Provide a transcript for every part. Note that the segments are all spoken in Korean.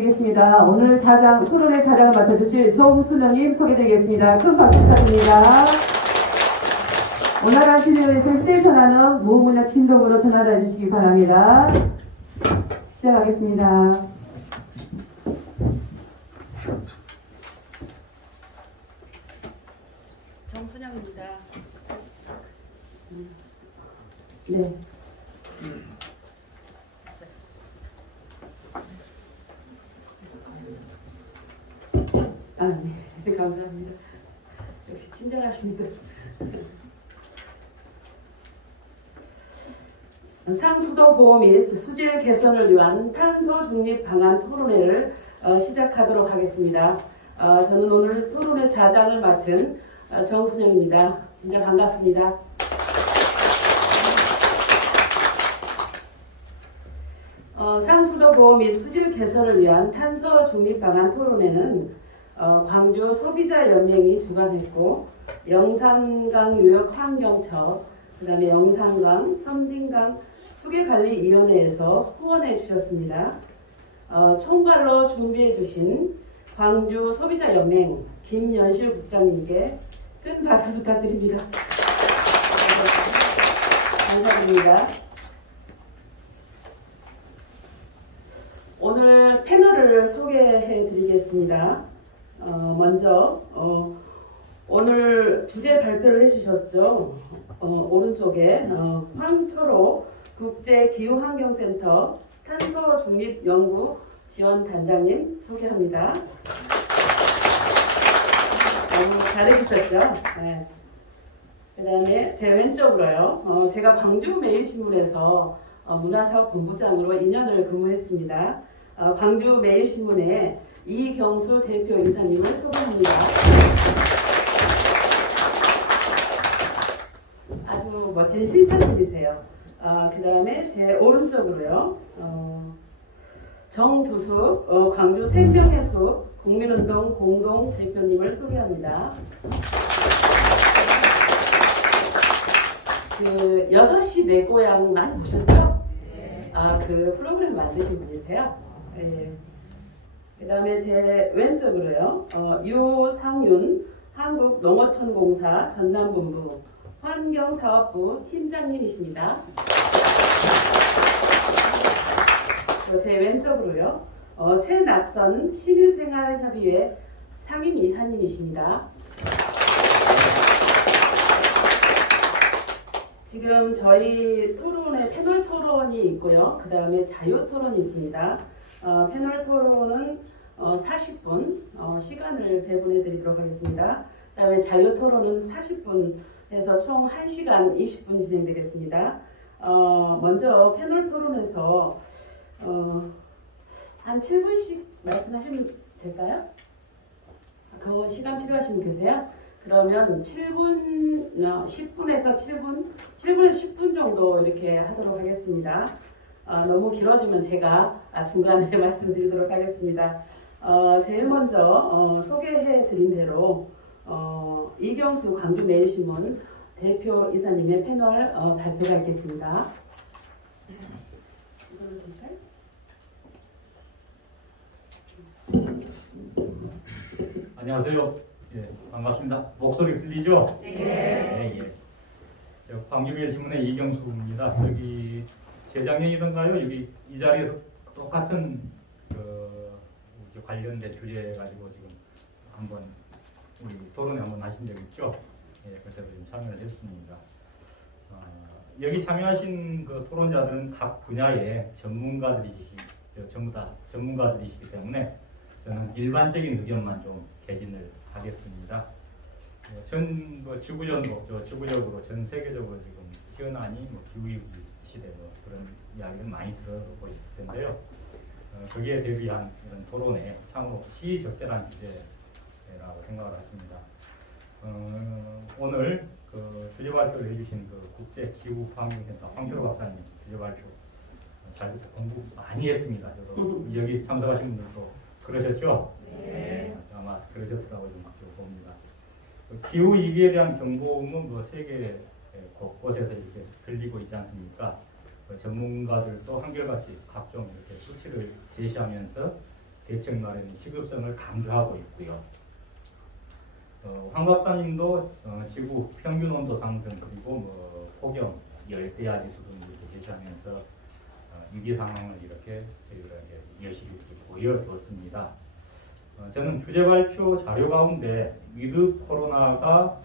되겠습니다. 오늘 토론회 자장을 맡아주실 정순영님 소개되겠습니다. 큰 박수 부탁드립니다. 원활한 진행을 위해서 휴대전화는 무문약 진동으로 전화해 주시기 바랍니다. 시작하겠습니다. 정순영입니다. 네. 네, 감사합니다. 역시 친절하십니다. 상수도 보호 및 수질 개선을 위한 탄소 중립 방안 토론회를 시작하도록 하겠습니다. 저는 오늘 토론회 자장을 맡은 정순영입니다. 진짜 반갑습니다. 상수도 보호 및 수질 개선을 위한 탄소 중립 방안 토론회는 광주 소비자 연맹이 주관했고 영산강 유역 환경처, 그다음에 영산강, 섬진강 수계관리위원회에서 후원해 주셨습니다. 총괄로 준비해 주신 광주 소비자 연맹 김연실 국장님께 큰 박수 부탁드립니다. 감사드립니다. 오늘 패널을 소개해 드리겠습니다. 먼저 오늘 주제 발표를 해주셨죠. 오른쪽에 황철호 국제기후환경센터 탄소중립연구 지원단장님 소개합니다. 너무 잘해주셨죠. 네. 그 다음에 제 왼쪽으로요. 제가 광주매일신문에서 문화사업본부장으로 2년을 근무했습니다. 광주매일신문의 이경수 대표 이사님을 소개합니다. 아주 멋진 신사님이세요. 그 다음에 제 오른쪽으로요. 정두숙 광주 생명해수 국민운동 공동 대표님을 소개합니다. 그 6시 내 고향 많이 보셨죠? 네. 그 프로그램 만드신 분이세요? 네. 그 다음에 제 왼쪽으로요. 유상윤 한국농어촌공사 전남본부 환경사업부 팀장님이십니다. 제 왼쪽으로요. 최낙선 시민생활협의회 상임이사님이십니다. 지금 저희 토론에 패널 토론이 있고요. 그 다음에 자유 토론이 있습니다. 패널 토론은 40분 시간을 배분해 드리도록 하겠습니다. 그 다음에 자유 토론은 40분 해서 총 1시간 20분 진행되겠습니다. 먼저 패널 토론에서 한 7분씩 말씀하시면 될까요? 그거 시간 필요하신 분 계세요? 그러면 7분, 10분에서 7분, 7분에서 10분 정도 이렇게 하도록 하겠습니다. 너무 길어지면 제가 중간에 말씀드리도록 하겠습니다. 제일 먼저 소개해 드린 대로 이경수 광주매일신문 대표 이사님의 패널 발표가 있겠습니다. 안녕하세요. 예, 반갑습니다. 목소리 들리죠? 네. 예. 광주매일신문의 이경수입니다. 여기 재작년이던가요? 여기 이 자리에서 똑같은 관련된 주제 가지고 지금 한번 우리 토론회 한번 하신 적 있죠? 예, 그래서 좀 참여를 했습니다. 여기 참여하신 그 토론자들은 각 분야의 전부 다 전문가들이시기 때문에 저는 일반적인 의견만 좀 개진을 하겠습니다. 지구적으로 전 세계적으로 지금 현안이 기후위기 시대 그런 이야기를 많이 들어보고 있을 텐데요. 거기에 대비한 이런 토론에 참으로 시의적절한 주제라고 생각을 하십니다. 오늘 그 주제 발표를 해주신 그 국제기후환경센터 황철호 박사님 주제 발표 잘 공부 많이 했습니다. 저도 여기 참석하신 분들도 그러셨죠? 네. 아마 그러셨으라고 좀 봅니다. 기후 위기에 대한 경보음은 뭐 세계 곳곳에서 이렇게 들리고 있지 않습니까? 전문가들도 한결같이 각종 이렇게 수치를 제시하면서 대책 마련의 시급성을 강조하고 있고요. 황 박사님도 지구 평균 온도 상승 그리고 폭염, 열대야 지수 등을 제시하면서 위기 상황을 이렇게 저희들에게 여실히 보여줬습니다. 저는 주제 발표 자료 가운데 위드 코로나가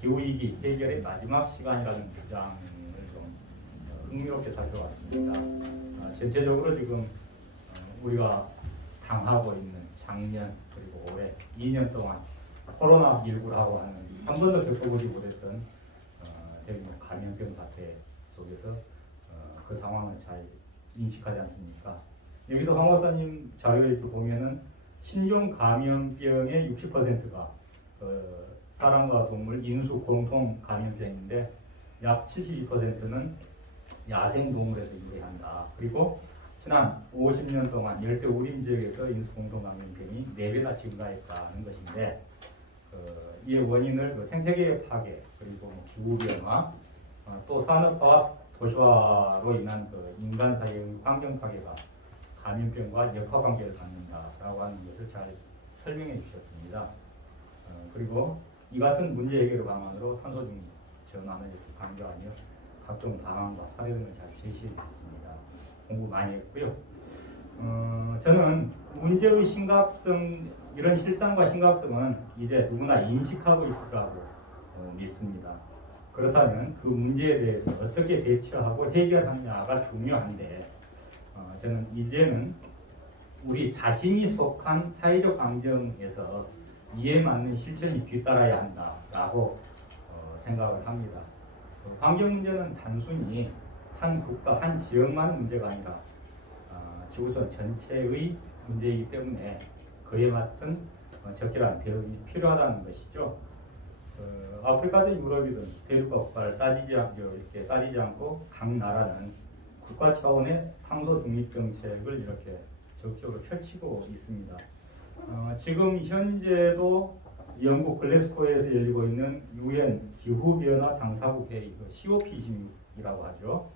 기후위기 해결의 마지막 시간이라는 주장을 좀 흥미롭게 살펴봤습니다. 전체적으로 지금 우리가 당하고 있는 작년 그리고 올해 2년 동안 코로나19라고 하는 한 번도 겪어보지 못했던 대규모 감염병 사태 속에서 그 상황을 잘 인식하지 않습니까? 여기서 황 박사님 자료에 이렇게 보면은 신종 감염병의 60%가 사람과 동물 인수 공통 감염병인데 약 72%는 야생 동물에서 유래한다. 그리고 지난 50년 동안 열대 우림 지역에서 인수 공통 감염병이 4배나 증가했다는 것인데 이의 원인을 생태계의 파괴 그리고 기후 변화 또 산업화와 도시화로 인한 인간 사이의 환경 파괴가 감염병과 역학 관계를 갖는다라고 하는 것을 잘 설명해 주셨습니다. 그리고 이 같은 문제 해결 방안으로 탄소 중립 전환을 강조하며 각종 방안과 사례 등을 잘 제시해 주셨습니다. 공부 많이 했고요. 저는 문제의 심각성 이런 실상과 심각성은 이제 누구나 인식하고 있을 거라고 믿습니다. 그렇다면 그 문제에 대해서 어떻게 대처하고 해결하느냐가 중요한데 저는 이제는 우리 자신이 속한 사회적 환경에서 이에 맞는 실천이 뒤따라야 한다라고 생각을 합니다. 환경 문제는 단순히 한 국가, 한 지역만 문제가 아니라 지구촌 전체의 문제이기 때문에 그에 맞는 적절한 대응이 필요하다는 것이죠. 아프리카든 유럽이든 대륙과 국가를 따지지 않고 각 나라는 국가 차원의 탄소 중립 정책을 이렇게 적극적으로 펼치고 있습니다. 지금 현재도 영국 글래스고에서 열리고 있는 UN 기후변화 당사국 회의 COP26이라고 하죠.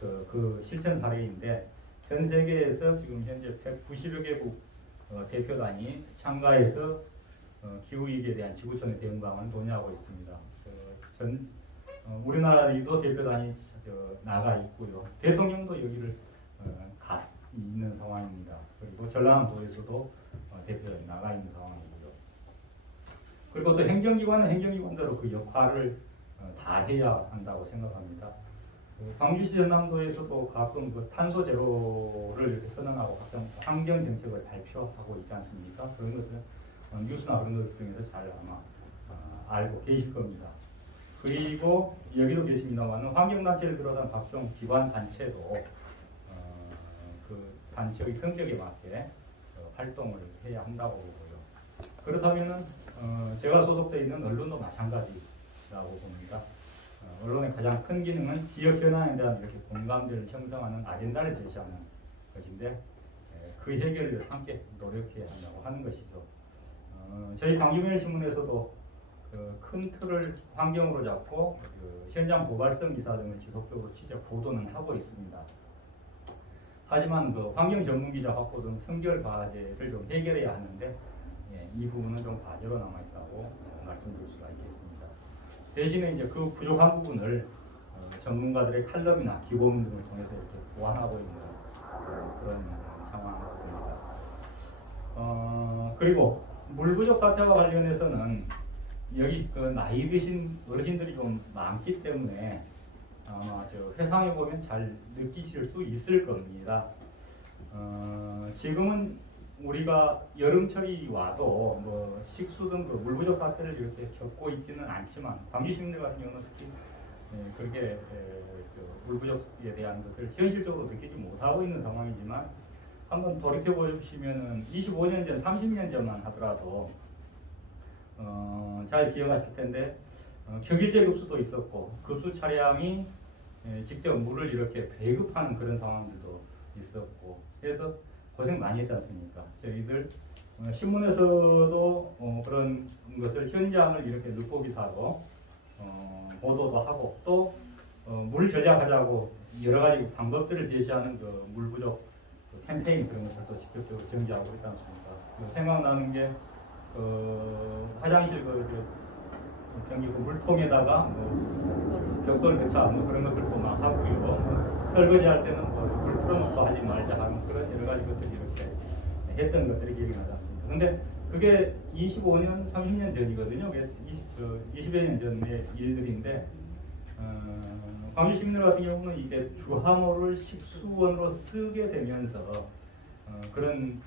그 실천 사례인데 전 세계에서 지금 현재 190여 개국 대표단이 참가해서 기후위기에 대한 지구촌의 대응 방안을 논의하고 있습니다. 우리나라에도 대표단이 나가 있고요. 대통령도 여기를 가 있는 상황입니다. 그리고 전라남도에서도 대표단이 나가 있는 상황이고요. 그리고 또 행정기관은 행정기관대로 그 역할을 다 해야 한다고 생각합니다. 광주시 전남도에서도 가끔 탄소 제로를 이렇게 선언하고 각종 환경 정책을 발표하고 있지 않습니까? 그런 것들 뉴스나 그런 것 중에서 잘 아마 알고 계실 겁니다. 그리고 여기도 계십니다만 환경단체를 비롯한 각종 기관 단체도 그 단체의 성격에 맞게 활동을 해야 한다고 보고요. 그렇다면은 제가 소속되어 있는 언론도 마찬가지라고 봅니다. 언론의 가장 큰 기능은 지역 현안에 대한 이렇게 공감대를 형성하는 아젠다를 제시하는 것인데 그 해결을 위해서 함께 노력해야 한다고 하는 것이죠. 저희 광주매일신문에서도 큰 틀을 환경으로 잡고 현장 고발성 기사 등을 지속적으로 취재 보도는 하고 있습니다. 하지만 환경 전문 기자 확보 등 성결 과제를 좀 해결해야 하는데 이 부분은 좀 과제로 남아 있다고 말씀드릴 수가 있겠습니다. 대신에 이제 그 부족한 부분을 전문가들의 칼럼이나 기고문 등을 통해서 이렇게 보완하고 있는 그런 상황이라고 봅니다. 그리고 물 부족 사태와 관련해서는 여기 나이 드신 어르신들이 좀 많기 때문에 아마 회상해 보면 잘 느끼실 수 있을 겁니다. 지금은 우리가 여름철이 와도 식수 등 물 부족 사태를 이렇게 겪고 있지는 않지만 광주 시민들 같은 경우는 특히 그렇게 물 부족에 대한 것을 현실적으로 느끼지 못하고 있는 상황이지만 한번 돌이켜 보시면은 25년 전, 30년 전만 하더라도 잘 기억하실 텐데 격일제 급수도 있었고 급수 차량이 직접 물을 이렇게 배급하는 그런 상황들도 있었고 그래서 고생 많이 했지 않습니까? 저희들 신문에서도 그런 것을 현장을 이렇게 눈보기사로 보도도 하고 또 물 전략하자고 여러 가지 방법들을 제시하는 물 부족 캠페인 그런 것들도 직접적으로 전개하고 있지 않습니까? 생각나는 게 화장실 경기 물통에다가 벽돌 교차 그런 것들도 막 하고요. 설거지 할 때는 불 틀어놓고 하지 말자 하는 그런 여러 가지 것들이 이렇게 했던 것들이 기억이 나지 않습니까? 근데 그게 25년, 30년 전이거든요. 20여 년 전의 일들인데 광주 시민들 같은 경우는 이게 주하모를 식수원으로 쓰게 되면서 그런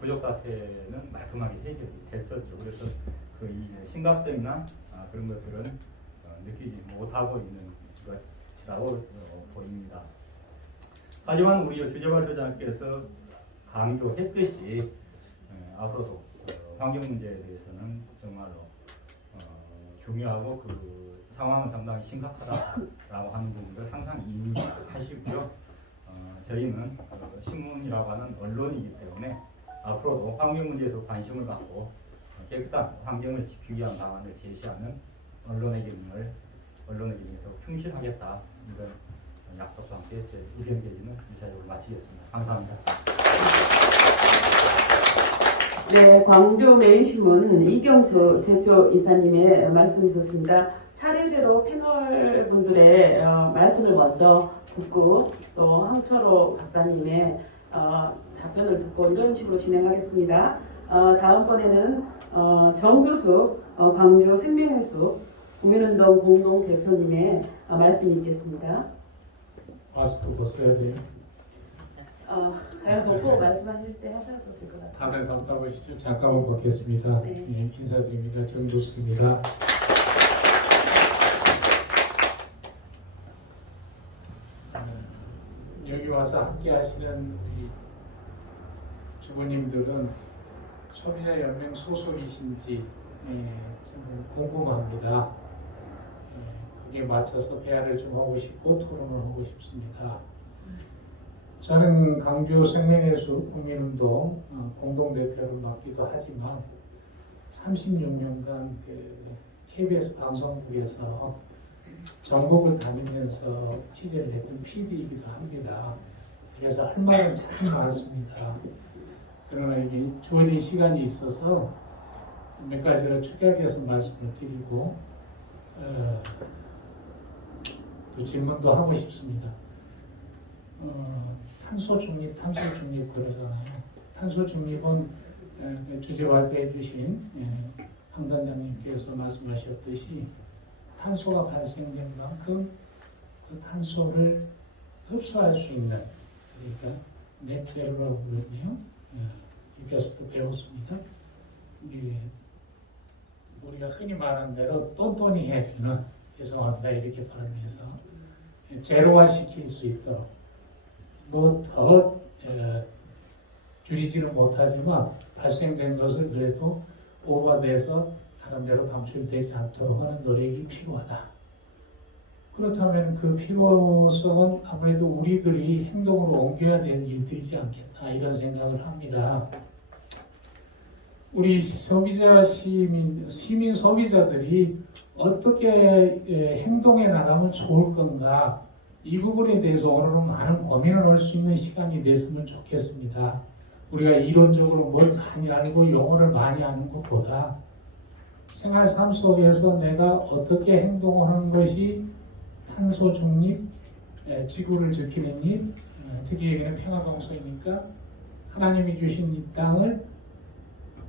부족 사태는 말끔하게 해결이 됐었죠. 그래서 이 심각성이나 그런 것들은 느끼지 못하고 있는 것이라고 보입니다. 하지만 우리 주재발표장께서 강조했듯이 앞으로도 환경 문제에 대해서는 정말로 중요하고 그 상황은 상당히 심각하다라고 하는 부분을 항상 인지하시고요. 저희는 신문이라고 하는 언론이기 때문에 앞으로도 환경 문제에도 관심을 갖고 깨끗한 환경을 지키기 위한 방안을 제시하는 언론의 기능을 더욱 충실하겠다 이런 약속과 함께 제 의견 개진을 이사적으로 마치겠습니다. 감사합니다. 네, 광주 매일신문 이경수 대표 이사님의 말씀이 있었습니다. 차례대로 패널 분들의 말씀을 먼저 듣고 또 황철호 박사님의 답변을 듣고 이런 식으로 진행하겠습니다. 다음번에는 정두숙 광주 생명해수 국민운동 공동대표님의 말씀이 있겠습니다. 마스크 벗어야 돼요. 꼭 말씀하실 때 하셔도 될 것 같습니다. 다들 답답하시죠? 잠깐만 벗겠습니다. 네. 예, 인사드립니다. 정도수입니다. 여기 와서 함께 하시는 우리 주부님들은 소비자연맹 소속이신지 좀 궁금합니다. 거기에 맞춰서 대화를 좀 하고 싶고 토론을 하고 싶습니다. 저는 강주 생명해수 국민운동 공동대표를 맡기도 하지만 36년간 KBS 방송국에서 전국을 다니면서 취재를 했던 PD이기도 합니다. 그래서 할 말은 참 많습니다. 그러나 이게 주어진 시간이 있어서 몇 가지를 축약해서 말씀을 드리고 또 질문도 하고 싶습니다. 탄소 중립, 탄소 중립 그러잖아요. 탄소 중립은 주제 발표해 주신 황 단장님께서 말씀하셨듯이 탄소가 발생된 만큼 그 탄소를 흡수할 수 있는, 그러니까 넷제로라고 부르네요. 여기서도 배웠습니다. 우리가 흔히 말하는 대로 똔똔이 해주는, 죄송합니다 이렇게 발음해서 제로화 시킬 수 있도록 뭐 더 줄이지는 못하지만 발생된 것을 그래도 오버돼서 다른 데로 방출되지 않도록 하는 노력이 필요하다. 그렇다면 그 필요성은 아무래도 우리들이 행동으로 옮겨야 될 일들이지 않겠나 이런 생각을 합니다. 우리 소비자 시민 소비자들이 어떻게 행동해 나가면 좋을 건가, 이 부분에 대해서 오늘은 많은 고민을 할 수 있는 시간이 됐으면 좋겠습니다. 우리가 이론적으로 뭘 많이 알고 용어를 많이 아는 것보다 생활 삶 속에서 내가 어떻게 행동하는 것이 탄소 중립, 지구를 지키는 일, 특히 여기는 평화동서이니까 하나님이 주신 이 땅을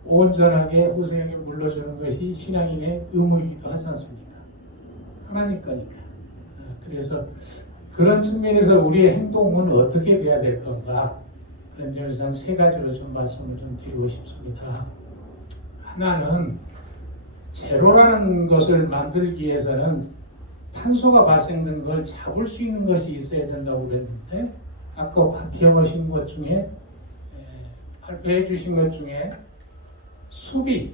온전하게 후세에게 물려주는 것이 신앙인의 의무이기도 하지 않습니까? 하나님 거니까. 그래서 그런 측면에서 우리의 행동은 어떻게 돼야 될 건가? 그런 점에서 한 세 가지로 좀 말씀을 좀 드리고 싶습니다. 하나는 제로라는 것을 만들기 위해서는 탄소가 발생된 걸 잡을 수 있는 것이 있어야 된다고 그랬는데, 아까 발표하신 것 중에 발표해 주신 것 중에 숲이,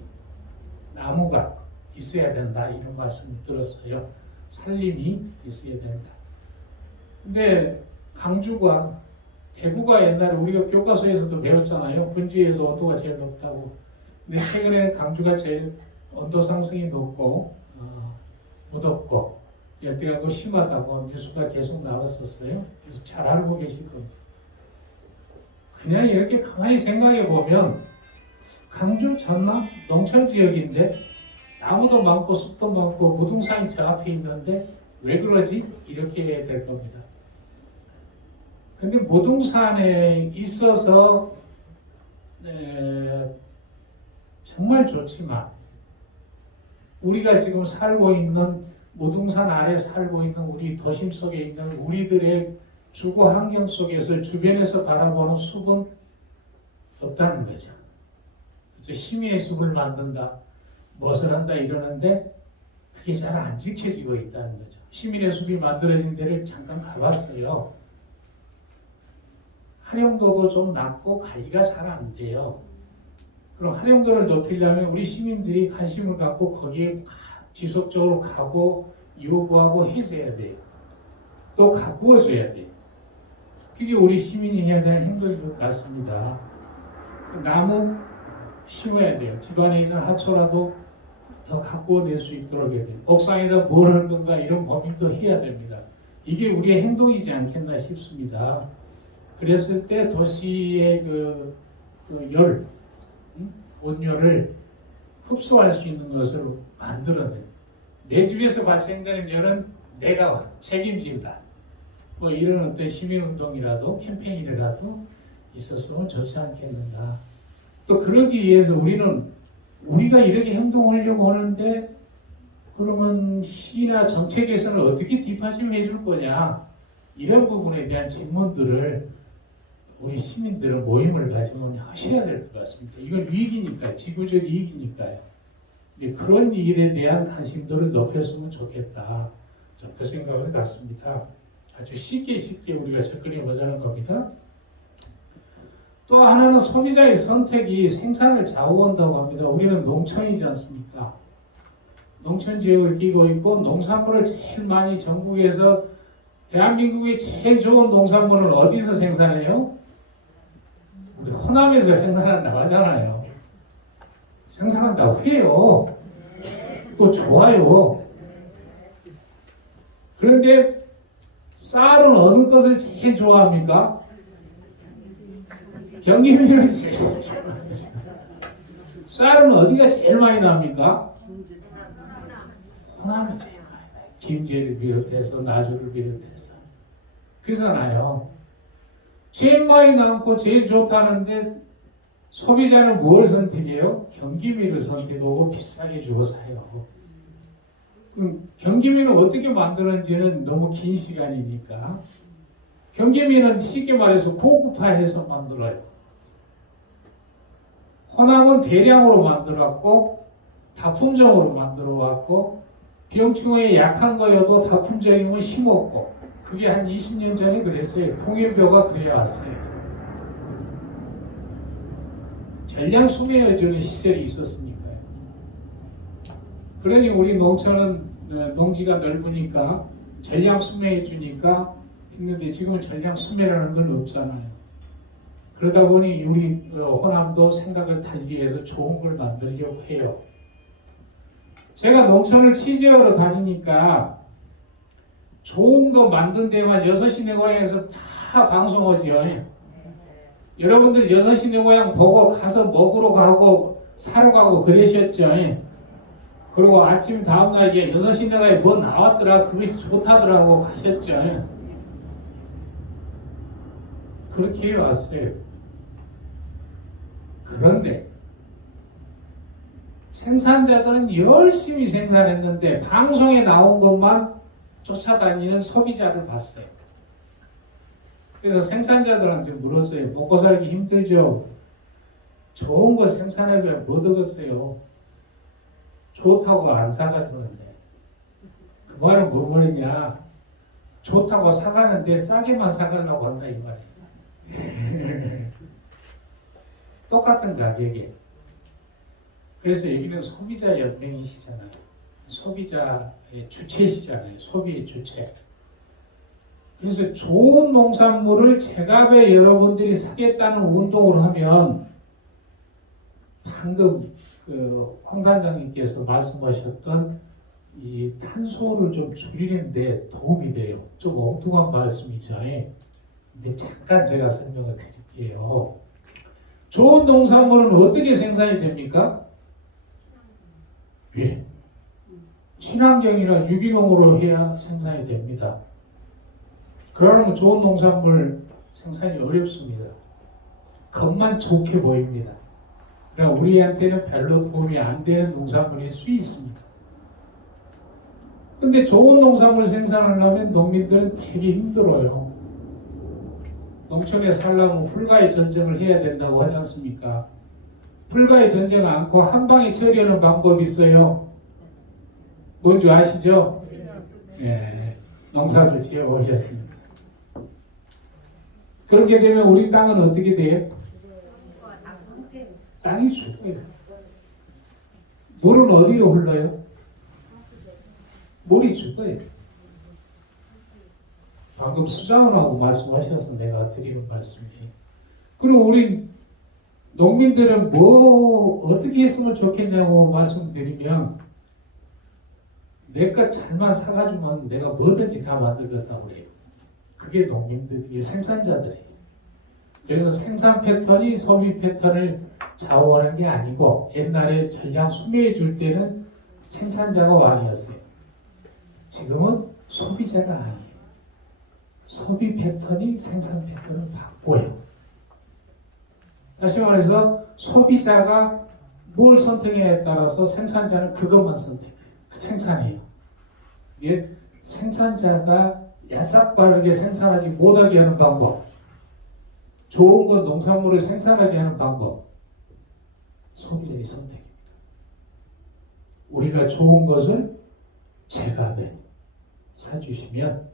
나무가 있어야 된다 이런 말씀을 들었어요. 산림이 있어야 된다. 근데 강주가, 대구가 옛날에 우리가 교과서에서도 배웠잖아요. 분지에서 온도가 제일 높다고. 근데 최근에 강주가 제일 온도 상승이 높고 무덥고 열대야가 심하다고 뉴스가 계속 나왔었어요. 그래서 잘 알고 계실 겁니다. 그냥 이렇게 가만히 생각해 보면 강주 전남 농촌 지역인데 나무도 많고 숲도 많고 무등산이 저 앞에 있는데 왜 그러지? 이렇게 될 겁니다. 근데 무등산에 있어서 정말 좋지만 우리가 지금 살고 있는 무등산 아래 살고 있는 우리 도심 속에 있는 우리들의 주거 환경 속에서 주변에서 바라보는 숲은 없다는 거죠. 그래서 시민의 숲을 만든다, 무엇을 한다 이러는데 그게 잘 안 지켜지고 있다는 거죠. 시민의 숲이 만들어진 데를 잠깐 가봤어요. 활용도도 좀 낮고 관리가 잘 안 돼요. 그럼 활용도를 높이려면 우리 시민들이 관심을 갖고 거기에 지속적으로 가고 요구하고 해줘야 돼요. 또 가꾸어줘야 돼요. 그게 우리 시민이 해야 되는 행동인 것 같습니다. 나무 심어야 돼요. 집안에 있는 하초라도 더 가꾸어낼 수 있도록 해야 돼요. 옥상에다 뭘 할 건가 이런 고민도 해야 됩니다. 이게 우리의 행동이지 않겠나 싶습니다. 그랬을 때 도시의 그 열, 온열을 흡수할 수 있는 것을 만들어내요. 내 집에서 발생되는 열은 내가 책임진다. 뭐 이런 어떤 시민운동이라도 캠페인이라도 있었으면 좋지 않겠는가. 또 그러기 위해서 우리가 이렇게 행동하려고 하는데 그러면 시나 정책에서는 어떻게 뒷받침해 줄 거냐. 이런 부분에 대한 질문들을 우리 시민들은 모임을 가지면 하셔야 될 것 같습니다. 이건 이익이니까요. 지구적 이익이니까요. 그런 일에 대한 관심도를 높였으면 좋겠다. 그 생각을 갖습니다. 아주 쉽게 우리가 접근해 보자는 겁니다. 또 하나는 소비자의 선택이 생산을 좌우한다고 합니다. 우리는 농촌이지 않습니까? 농촌 지역을 끼고 있고 농산물을 제일 많이 전국에서 대한민국의 제일 좋은 농산물은 어디서 생산해요? 우리 호남에서 생산한다고 하잖아요. 생산한다고 해요. 또 좋아요. 그런데 쌀은 어느 것을 제일 좋아합니까? 경기민을 제일 좋아합니다. 쌀은 어디가 제일 많이 납니까? 호남이 제일 많이 나요. 김제를 비롯해서 나주를 비롯해서. 그러잖아요. 제일 많이 남고 제일 좋다는데 소비자는 뭘 선택해요? 경기미를 선택하고 비싸게 주고 사요. 그럼 경기미는 어떻게 만드는지는 너무 긴 시간이니까 경기미는 쉽게 말해서 고급화해서 만들어요. 호남은 대량으로 만들었고 다품종으로 만들어 왔고 병충해에 약한 거여도 다품종이면 심었고 그게 한 20년 전에 그랬어요. 통일교가 그래 왔어요. 전량 수매해주는 시절이 있었으니까요. 그러니 우리 농촌은 농지가 넓으니까 전량 수매해주니까 했는데 지금은 전량 수매라는 건 없잖아요. 그러다 보니 우리 호남도 생각을 달리 해서 좋은 걸 만들려고 해요. 제가 농촌을 취재하러 다니니까 좋은 거 만든 데만 6시 내 고향에서 다 방송하죠. 여러분들 6시 내 고향 보고 가서 먹으러 가고 사러 가고 그러셨죠. 그리고 아침 다음날 6시 내 고향에 뭐 나왔더라 그것이 좋다더라고 가셨죠. 그렇게 해왔어요. 그런데 생산자들은 열심히 생산했는데 방송에 나온 것만 쫓아다니는 소비자를 봤어요. 그래서 생산자들한테 물었어요. 먹고 살기 힘들죠? 좋은 거 생산해봐야 뭐 되겠어요? 좋다고 안 사가지는데 그 말은 뭐 말이냐? 좋다고 사가는데 싸게만 사가려고 한다 이 말이에요. 똑같은 가격에. 그래서 여기는 소비자 연맹이시잖아요. 소비자의 주체시잖아요. 소비의 주체. 그래서 좋은 농산물을 제값에 여러분들이 사겠다는 운동을 하면 방금 황 단장님께서 말씀하셨던 이 탄소를 좀 줄이는 데 도움이 돼요. 좀 엉뚱한 말씀이죠. 근데 잠깐 제가 설명을 드릴게요. 이에요. 좋은 농산물은 어떻게 생산이 됩니까? 예. 친환경이나 유기농으로 해야 생산이 됩니다. 그러면 좋은 농산물 생산이 어렵습니다. 겉만 좋게 보입니다. 그러나 우리한테는 별로 도움이 안 되는 농산물일 수 있습니다. 근데 좋은 농산물 생산을 하면 농민들은 되게 힘들어요. 농촌에 살려면 풀과의 전쟁을 해야 된다고 하지 않습니까? 풀과의 전쟁을 않고 한 방에 처리하는 방법이 있어요. 뭔지 아시죠? 예, 농사를 지어 보셨습니다. 그렇게 되면 우리 땅은 어떻게 돼요? 땅이 죽어요. 물은 어디로 흘러요? 물이 죽어요. 방금 수장원하고 말씀하셔서 내가 드리는 말씀이에요. 그리고 우리 농민들은 뭐 어떻게 했으면 좋겠냐고 말씀드리면 내 것 잘만 사가지고 내가 뭐든지 다 만들겠다고 그래요. 그게 농민들이 생산자들이에요. 그래서 생산 패턴이 소비 패턴을 좌우하는 게 아니고 옛날에 전량 수매해 줄 때는 생산자가 왕이었어요. 지금은 소비자가 아니에요. 소비 패턴이 생산 패턴을 바꿔요. 다시 말해서 소비자가 뭘 선택에 따라서 생산자는 그것만 선택해요. 생산해요. 이게 생산자가 야삭빠르게 생산하지 못하게 하는 방법, 좋은 것 농산물을 생산하게 하는 방법, 소비자의 선택입니다. 우리가 좋은 것을 제값에 사주시면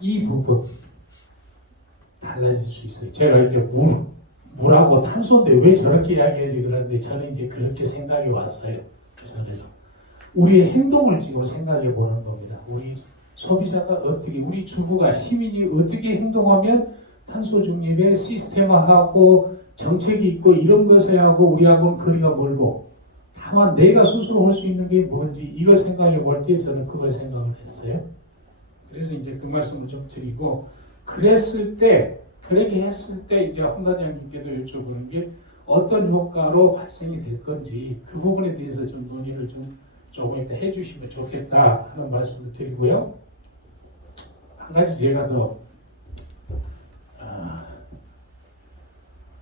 이 부분 달라질 수 있어요. 제가 이제 물하고 탄소인데 왜 저렇게 이야기하지 그러는데 저는 이제 그렇게 생각이 왔어요. 그래서 우리의 행동을 지금 생각해 보는 겁니다. 우리 소비자가 어떻게, 우리 주부가, 시민이 어떻게 행동하면 탄소 중립의 시스템화하고 정책이 있고 이런 것에 하고 우리하고는 거리가 멀고 다만 내가 스스로 할 수 있는 게 뭔지 이걸 생각해 볼 때 저는 그걸 생각을 했어요. 그래서 이제 그 말씀을 좀 드리고 그렇게 했을 때 이제 홍 단장님께도 여쭤보는 게 어떤 효과로 발생이 될 건지 그 부분에 대해서 좀 논의를 좀 조금 이따 해주시면 좋겠다 하는 말씀을 드리고요. 한 가지 제가 더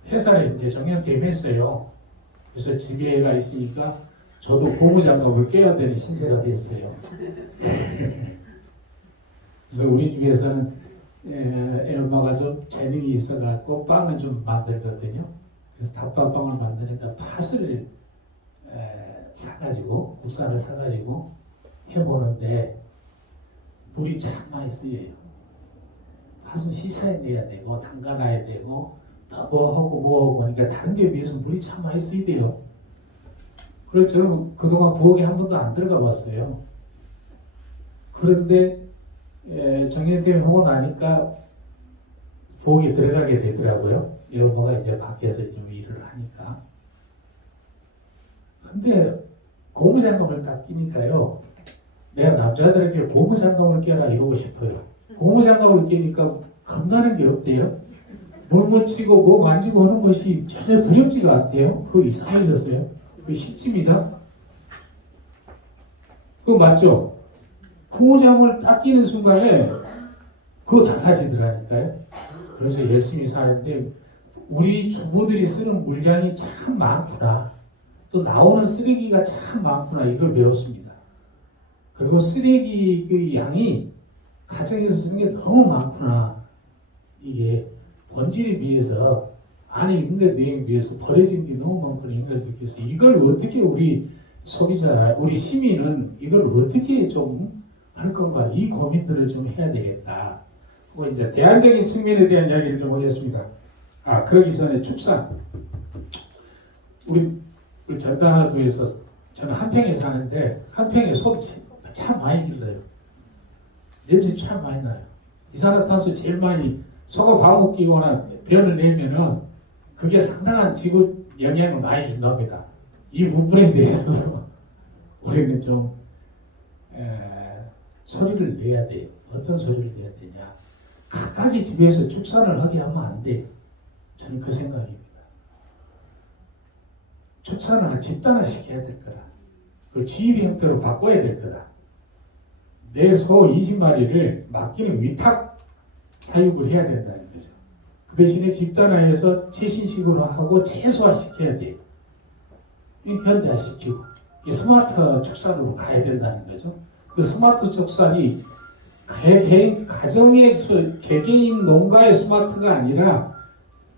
회사를 이제 정년퇴임했어요. 그래서 집에가 있으니까 저도 고무장갑을 껴야 되는 신세가 됐어요. 그래서 우리 집에서는 애엄마가 좀 재능이 있어갖고 빵을 좀 만들거든요. 그래서 닭발빵을 만드니까 팥을 사가지고 국산을 사가지고 해보는데 물이 참 많이 쓰여요. 팥은 씻어내야 되고 담가놔야 되고 또 뭐하고 뭐하고 그러니까 다른 데 비해서 물이 참 많이 쓰이대요. 그래서 저는 그동안 부엌에 한 번도 안 들어가 봤어요. 그런데 정년퇴임 하고 나니까 부엌에 들어가게 되더라고요. 여보가 이제 밖에서 좀 일을 하니까. 근데 고무장갑을 딱 끼니까요. 내가 남자들에게 고무장갑을 껴라 이러고 싶어요. 고무장갑을 끼니까 겁나는 게 없대요. 물 묻히고 뭐 만지고 하는 것이 전혀 두렵지가 않대요. 그거 이상해졌어요. 그거 실집니다. 그거 맞죠? 고무장갑을 딱 끼는 순간에 그거 달라지더라니까요. 그래서 열심히 사는데 우리 주부들이 쓰는 물량이 참 많구나. 또 나오는 쓰레기가 참 많구나. 이걸 배웠습니다. 그리고 쓰레기 그 양이 가정에서 쓰는 게 너무 많구나. 이게 본질에 비해서 안에 있는 내용에 비해서 버려진 게 너무 많구나. 이걸 느껴서 이걸 어떻게 우리 소비자, 우리 시민은 이걸 어떻게 좀 할 건가. 이 고민들을 좀 해야 되겠다. 그리고 이제 대안적인 측면에 대한 이야기를 좀 하겠습니다. 그러기 전에 축산. 우리 전라도에서 저는 한평에 사는데 한평에 소를 참 많이 길러요. 냄새 참 많이 나요. 이산화탄소 제일 많이 소가 방울 끼거나 변을 내면은 그게 상당한 지구 영향을 많이 준답니다. 이 부분에 대해서도 우리는 좀 소리를 내야 돼요. 어떤 소리를 내야 되냐. 각각의 집에서 축산을 하게 하면 안 돼. 저는 그 생각입니다. 축산을 집단화 시켜야 될 거다. 그 지휘 형태로 바꿔야 될 거다. 내 소 20마리를 맡기는 위탁 사육을 해야 된다는 거죠. 그 대신에 집단화해서 최신식으로 하고 최소화시켜야 돼요. 현대화시키고 스마트 축산으로 가야 된다는 거죠. 그 스마트 축산이 개개인 가정의 개개인 농가의 스마트가 아니라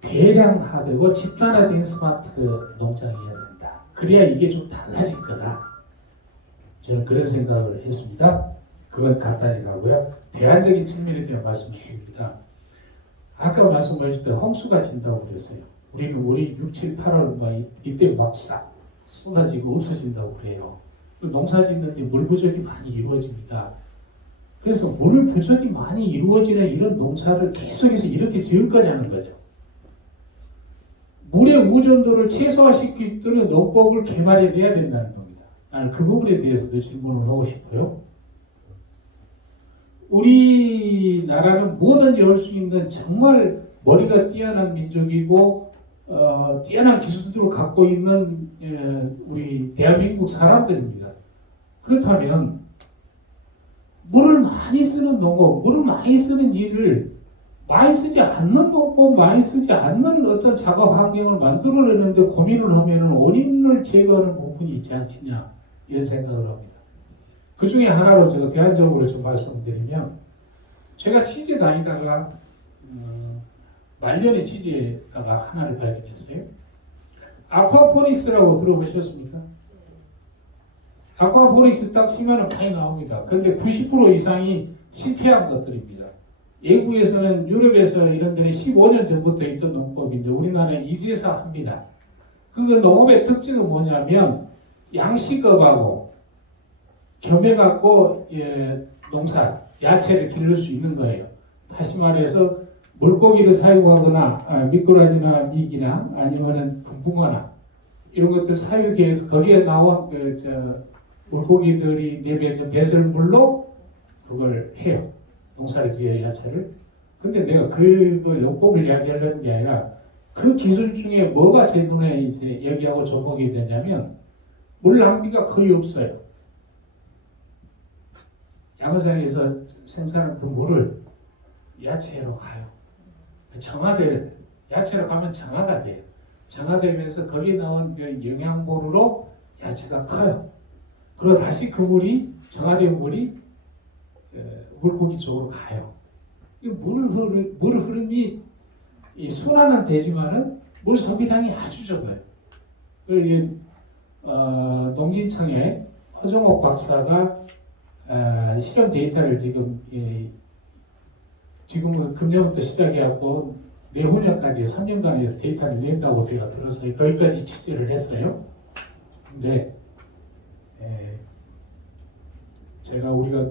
대량화되고 집단화된 스마트 농장이어야 된다. 그래야 이게 좀 달라질 거다. 저는 그런 생각을 했습니다. 그건 간단히 가고요. 대안적인 측면에 대한 말씀을 드립니다. 아까 말씀하셨던 홍수가 진다고 그랬어요. 우리는 우리 6, 7, 8월 이때 막 싹 쏟아지고 없어진다고 그래요. 농사 짓는데 물 부족이 많이 이루어집니다. 그래서 물 부족이 많이 이루어지는 이런 농사를 계속해서 이렇게 지을 거냐는 거죠. 물의 의존도를 최소화시킬 수 있는 농법을 개발해내야 된다는 겁니다. 나는 그 부분에 대해서도 질문을 하고 싶어요. 우리나라는 뭐든지 할 수 있는 정말 머리가 뛰어난 민족이고 뛰어난 기술들을 갖고 있는 우리 대한민국 사람들입니다. 그렇다면 물을 많이 쓰는 농업, 물을 많이 쓰는 일을 많이 쓰지 않는 농법, 많이 쓰지 않는 어떤 작업 환경을 만들어내는데 고민을 하면 원인을 제거하는 부분이 있지 않겠냐 이런 생각을 합니다. 그 중에 하나로 제가 대안적으로 좀 말씀드리면 제가 취재 다니다가 말년에 취재다가 하나를 발견했어요. 아쿠아포닉스라고 들어보셨습니까? 아쿠아포닉스 딱 치면 많이 나옵니다. 그런데 90% 이상이 실패한 것들입니다. 외국에서는 유럽에서 이런 데는 15년 전부터 있던 농법인데 우리나라는 이제서 합니다. 그 농업의 특징은 뭐냐면 양식업하고 겸해갖고 농사, 야채를 기를 수 있는 거예요. 다시 말해서 물고기를 사육하거나 미꾸라지나 미기나 아니면은 붕어나 이런 것들 사육해서 거기에 나온 물고기들이 내뱉는 배설물로 그걸 해요. 농사를 지어야 야채를. 근데 내가 그걸 농법을 이야기하려는 게 아니라 그 기술 중에 뭐가 제 눈에 이제 여기하고 접목이 되냐면 물 낭비가 거의 없어요. 양어장에서 생산한 그 물을 야채로 가요. 야채로 가면 정화가 돼요. 정화되면서 거기에 나온 영양분으로 야채가 커요. 그리고 다시 그 물이 정화된 물이 물고기 쪽으로 가요. 물 흐름이 순환은 되지만은 물 소비량이 아주 적어요. 농진청의 허정옥 박사가 실험 데이터를 지금은 금년부터 시작해갖고 내후년까지 3년간의 데이터를 낸다고 제가 들었어요. 거기까지 취재를 했어요. 근데 제가 우리가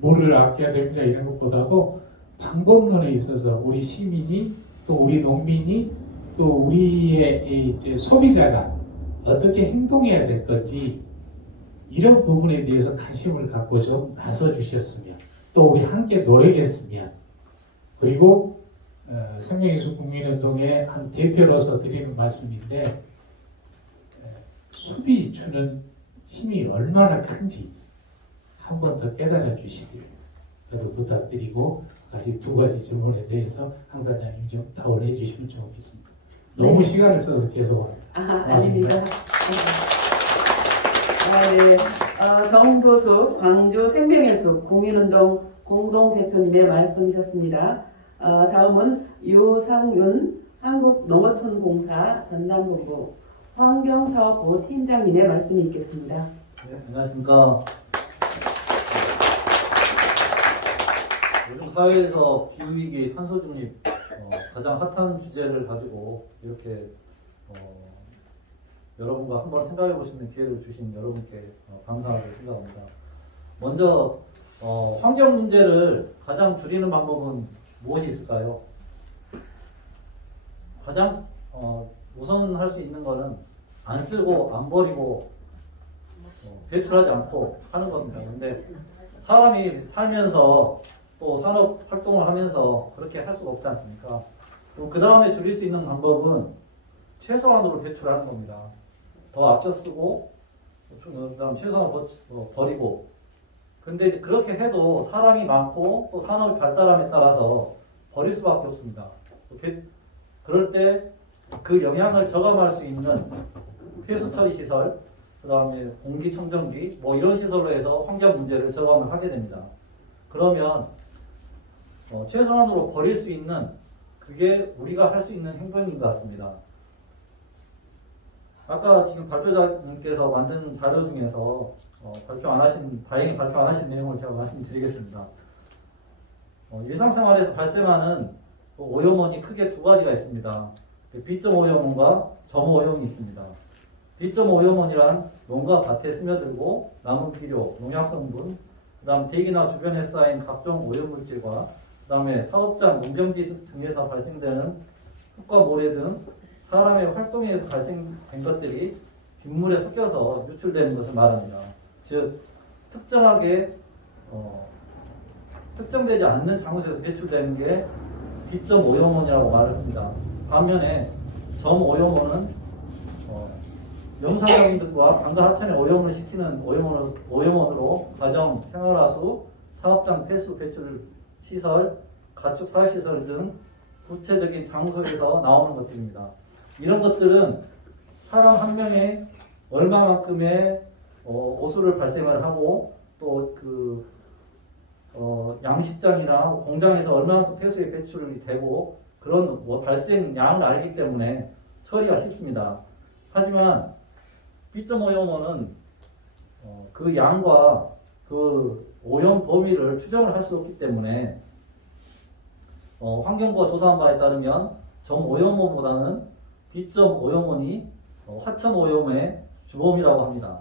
물을 아껴야 됩니다 이런 것보다도 방법론에 있어서 우리 시민이 또 우리 농민이 또 우리의 이제 소비자가 어떻게 행동해야 될 건지 이런 부분에 대해서 관심을 갖고 좀 나서 주셨으면 또 우리 함께 노력했으면 그리고 생명예술 국민운동의 한 대표로서 드리는 말씀인데 숲이 주는 힘이 얼마나 큰지 한 번 더 깨달아 주시길 저도 부탁드리고 아직 두 가지 질문에 대해서 한 과장님 좀 답을 해주시면 좋겠습니다. 너무 네. 시간을 써서 죄송합니다. 아닙니다. 네. 정도수 광주 생명예술 국민운동 공동대표님의 말씀이셨습니다. 다음은 유상윤 한국농어촌공사 전남본부 환경사업부 팀장님의 말씀이 있겠습니다. 네, 안녕하십니까. 요즘 사회에서 기후위기, 탄소중립 가장 핫한 주제를 가지고 이렇게 여러분과 한번 생각해 보시는 기회를 주신 여러분께 감사하게 생각합니다. 먼저 환경 문제를 가장 줄이는 방법은 무엇이 있을까요? 가장 우선 할 수 있는 것은 안 쓰고 안 버리고 배출하지 않고 하는 겁니다. 근데 사람이 살면서 또 산업 활동을 하면서 그렇게 할 수가 없지 않습니까? 그 다음에 줄일 수 있는 방법은 최소한으로 배출하는 겁니다. 더 아껴 쓰고 그다음 최소한으로 버리고. 근데 이제 그렇게 해도 사람이 많고 또 산업이 발달함에 따라서 버릴 수밖에 없습니다. 그럴 때 그 영향을 저감할 수 있는 폐수 처리 시설, 그다음에 공기청정기 뭐 이런 시설로 해서 환경 문제를 저감을 하게 됩니다. 그러면 최소한으로 버릴 수 있는 그게 우리가 할 수 있는 행동인 것 같습니다. 아까 지금 발표자님께서 만든 자료 중에서 다행히 발표 안 하신 내용을 제가 말씀드리겠습니다. 일상생활에서 발생하는 오염원이 크게 두 가지가 있습니다. B점 오염원과 점 오염이 있습니다. B점 오염원이란 농가 밭에 스며들고 남은 비료, 농약 성분, 그 다음 대기나 주변에 쌓인 각종 오염물질과 그 다음에 사업장, 농경지 등에서 발생되는 흙과 모래 등 사람의 활동에 의해서 발생된 것들이 빗물에 섞여서 유출되는 것을 말합니다. 즉 특정하게 특정되지 않는 장소에서 배출되는 게 B점 오염원이라고 말을 합니다. 반면에 점 오염원은 영사적인들과 방과 하천에 오염을 시키는 오염원으로 가정, 생활하수, 사업장 폐수 배출 시설, 가축 사회시설 등 구체적인 장소에서 나오는 것들입니다. 이런 것들은 사람 한 명에 얼마만큼의 오수를 발생을 하고 또 그 양식장이나 공장에서 얼마만큼 폐수에 배출이 되고 그런 발생 양을 알기 때문에 처리가 쉽습니다. 하지만 B점 오염원은 그 양과 그 오염 범위를 추정을 할 수 없기 때문에 환경부가 조사한 바에 따르면 점 오염원보다는 B점 오염원이 하천 오염의 주범이라고 합니다.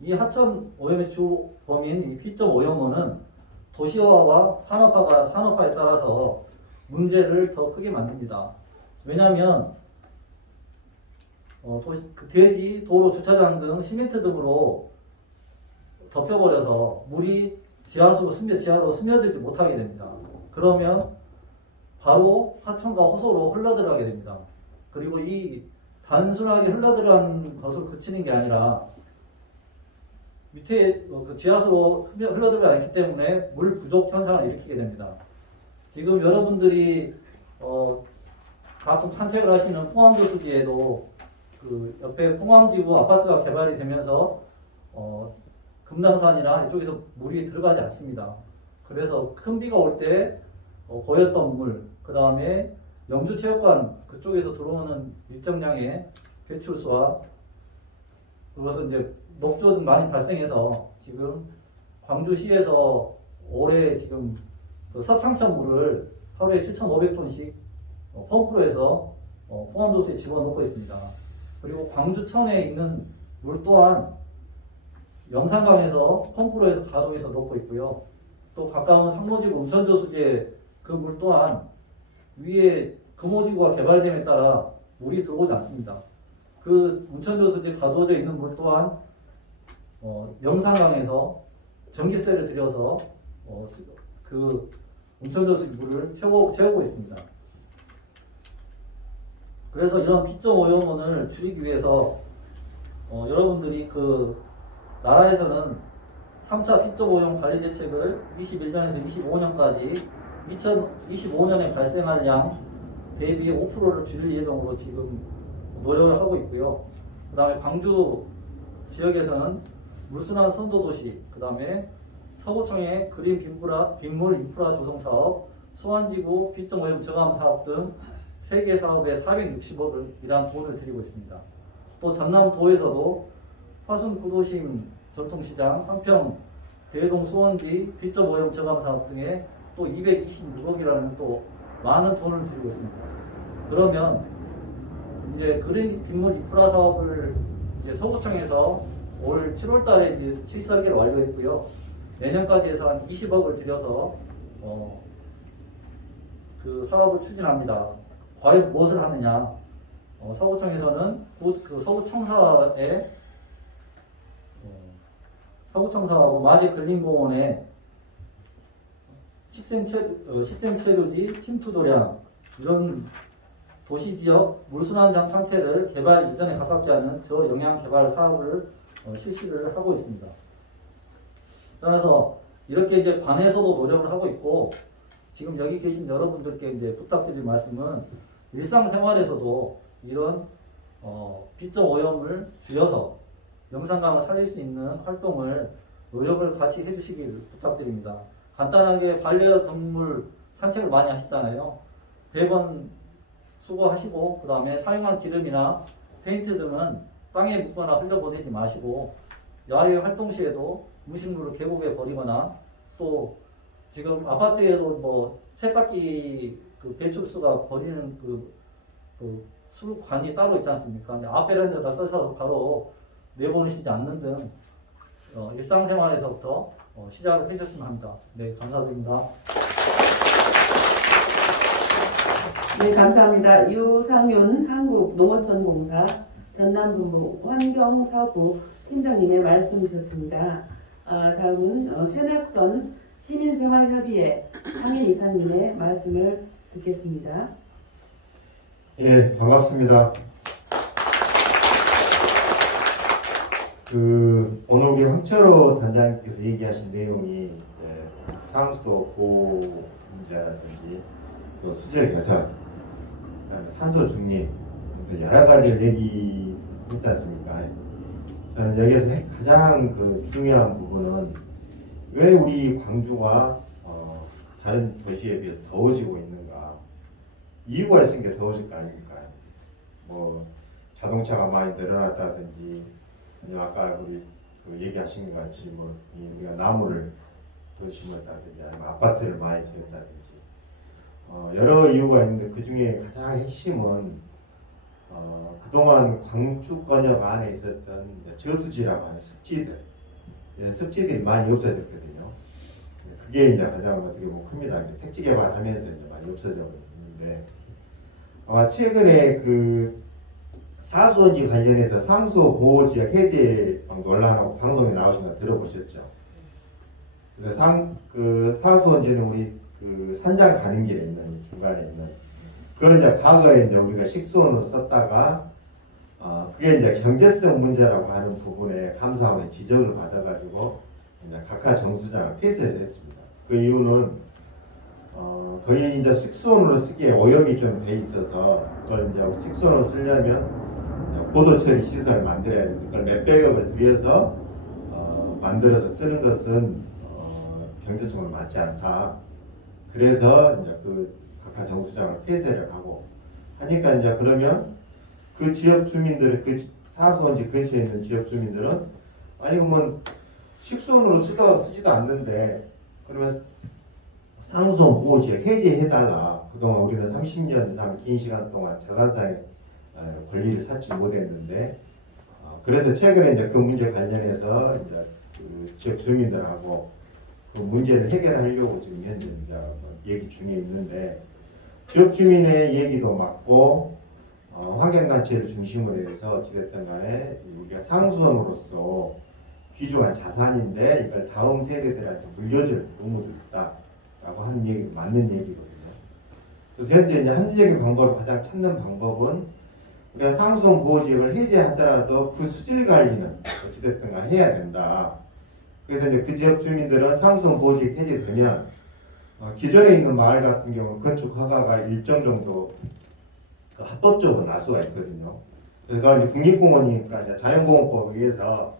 이 하천 오염의 주범인 이 B점 오염원은 도시화와 산업화에 따라서 문제를 더 크게 만듭니다. 왜냐하면 대지, 도로, 주차장 등 시멘트 등으로 덮여버려서 물이 지하로 스며들지 못하게 됩니다. 그러면 바로 하천과 호소로 흘러들어가게 됩니다. 그리고 이 단순하게 흘러들어가는 것을 그치는 게 아니라 밑에 그 지하수로 흘러들어가지 않기 때문에 물 부족 현상을 일으키게 됩니다. 지금 여러분들이 가끔 산책을 하시는 풍암교수지에도 그 옆에 풍암지구 아파트가 개발이 되면서 금남산이나 이쪽에서 물이 들어가지 않습니다. 그래서 큰 비가 올 때 고였던 물, 그 다음에 영주체육관 그쪽에서 들어오는 일정량의 배출수와 그것은 이제 녹조 등 많이 발생해서 지금 광주시에서 올해 지금 그 서창천 물을 하루에 7,500톤씩 펌프로 해서 포항도수에 집어넣고 있습니다. 그리고 광주천에 있는 물 또한 영산강에서 펌프로 해서 가동해서 넣고 있고요. 또 가까운 상로지구 음천저수지에 그 물 또한 위에 금호지구가 개발됨에 따라 물이 들어오지 않습니다. 그 음천저수지에 가둬져 있는 물 또한 영산강에서 전기세를 들여서 그 음천저수지 물을 채우고 있습니다. 그래서 이런 B점 오염원을 줄이기 위해서 여러분들이 그 나라에서는 3차 B점 오염 관리 대책을 21년에서 25년까지 2025년에 발생할 양 대비 5%를 줄일 예정으로 지금 노력을 하고 있고요. 그 다음에 광주 지역에서는 물순환 선도도시, 그 다음에 서구청의 그린 빗물 인프라 조성 사업, 소환지구 B점 오염 저감 사업 등 3개 사업에 460억이란 돈을 들이고 있습니다. 또 전남도에서도 화순 구도심 전통시장, 한평 대동 수원지 B점 오염 저감 사업 등에 또 226억이라는 또 많은 돈을 들이고 있습니다. 그러면 이제 그린 빗물 인프라 사업을 이제 서구청에서 올 7월 달에 이제 실설계를 완료했고요. 내년까지 해서 한 20억을 들여서 그 사업을 추진합니다. 과연 무엇을 하느냐? 서구청에서는 그 서구청사하고 마제 근린공원에 식생체류지, 침투도량 이런 도시지역 물순환장 상태를 개발 이전에 가깝게 하는 저영양 개발 사업을 실시를 하고 있습니다. 그래서 이렇게 이제 관에서도 노력을 하고 있고 지금 여기 계신 여러분들께 이제 부탁드릴 말씀은 일상생활에서도 이런 비점 오염을 줄여서 영상감을 살릴 수 있는 활동을 노력을 같이 해주시길 부탁드립니다. 간단하게 반려동물 산책을 많이 하시잖아요. 배번 수거하시고 그 다음에 사용한 기름이나 페인트 등은 땅에 묻거나 흘려보내지 마시고 야외 활동 시에도 음식물을 계곡에 버리거나 또 지금 아파트에도 뭐 세탁기 그 배출수가 버리는 그 수관이 따로 있지 않습니까? 근데 앞베란다에다 써서 바로 내보내시지 않는 등 일상생활에서부터 시작을 해주셨으면 합니다. 네, 감사드립니다. 네, 감사합니다. 유상윤 한국농어촌공사 전남본부 환경사업부 팀장님의 말씀이셨습니다. 다음은 최낙선 시민생활협의회 상임 이사님의 말씀을 듣겠습니다. 예, 반갑습니다. 오늘 우리 황철호 단장님께서 얘기하신 내용이 상수도 보호 문제라든지 또 수질 개선, 그다음에 탄소 중립 여러 가지를 얘기했지 않습니까? 저는 여기에서 가장 중요한 부분은 왜 우리 광주가 다른 도시에 비해서 더워지고 있는가? 이유가 있으니까 더워질 거 아닙니까? 뭐 자동차가 많이 늘어났다든지 아니면 아까 우리 얘기하신 것 같이 뭐 우리가 나무를 더 심었다든지 아니면 아파트를 많이 지었다든지 여러 이유가 있는데 그 중에 가장 핵심은 그동안 광주권역 안에 있었던 저수지라고 하는 습지들 이런 습지들이 많이 없어졌거든요. 그게 이제 가장 어떻게 보면 큽니다. 택지 개발하면서 이제 많이 없어져 있는데 아마 최근에 사수원지 관련해서 상수 보호지역 해제 논란하고 방송에 나오신 거 들어보셨죠? 그래서 사수원지는 우리 산장 가는 길에 있는 중간에 있는 그건 이제 과거에 이제 우리가 식수원으로 썼다가 그게 이제 경제성 문제라고 하는 부분에 감사원의 지적을 받아가지고 이제 각하 정수장을 폐쇄를 했습니다. 그 이유는 거의 이제 식수원으로 쓰기에 오염이 좀 돼 있어서 그걸 이제 식수원으로 쓰려면 고도 처리 시설을 만들어야 되는데 그걸 몇백억을 들여서 만들어서 쓰는 것은 경제성으로 맞지 않다. 그래서 이제 각하 정수장을 폐쇄를 하고 하니까 이제 그러면 그 지역 주민들, 그 사수원지 근처에 있는 지역 주민들은 아니 그러면 식수원으로 쓰지도 않는데 그러면 상수원 보호지역 해제해달라. 그동안 우리는 30년 이상 긴 시간 동안 자산상의 권리를 찾지 못했는데 그래서 최근에 이제 그 문제 관련해서 이제 지역 주민들하고 그 문제를 해결하려고 지금 현재 이제 얘기 중에 있는데 지역 주민의 얘기도 맞고 환경단체를 중심으로 해서 어찌됐든 간에 우리가 상수원으로서 귀중한 자산인데 이걸 다음 세대들한테 물려줄 의무도 있다라고 하는 얘기도 맞는 얘기거든요. 그래서 현재 이제 합리적인 방법을 가장 찾는 방법은 우리가 상수원 보호지역을 해제하더라도 그 수질 관리는 어찌됐든 간에 해야 된다. 그래서 이제 그 지역 주민들은 상수원 보호지역 해제되면 기존에 있는 마을 같은 경우 건축 허가가 일정 정도 합법적으로 날 수가 있거든요. 그래서 이제 국립공원이니까 이제 자연공원법에 의해서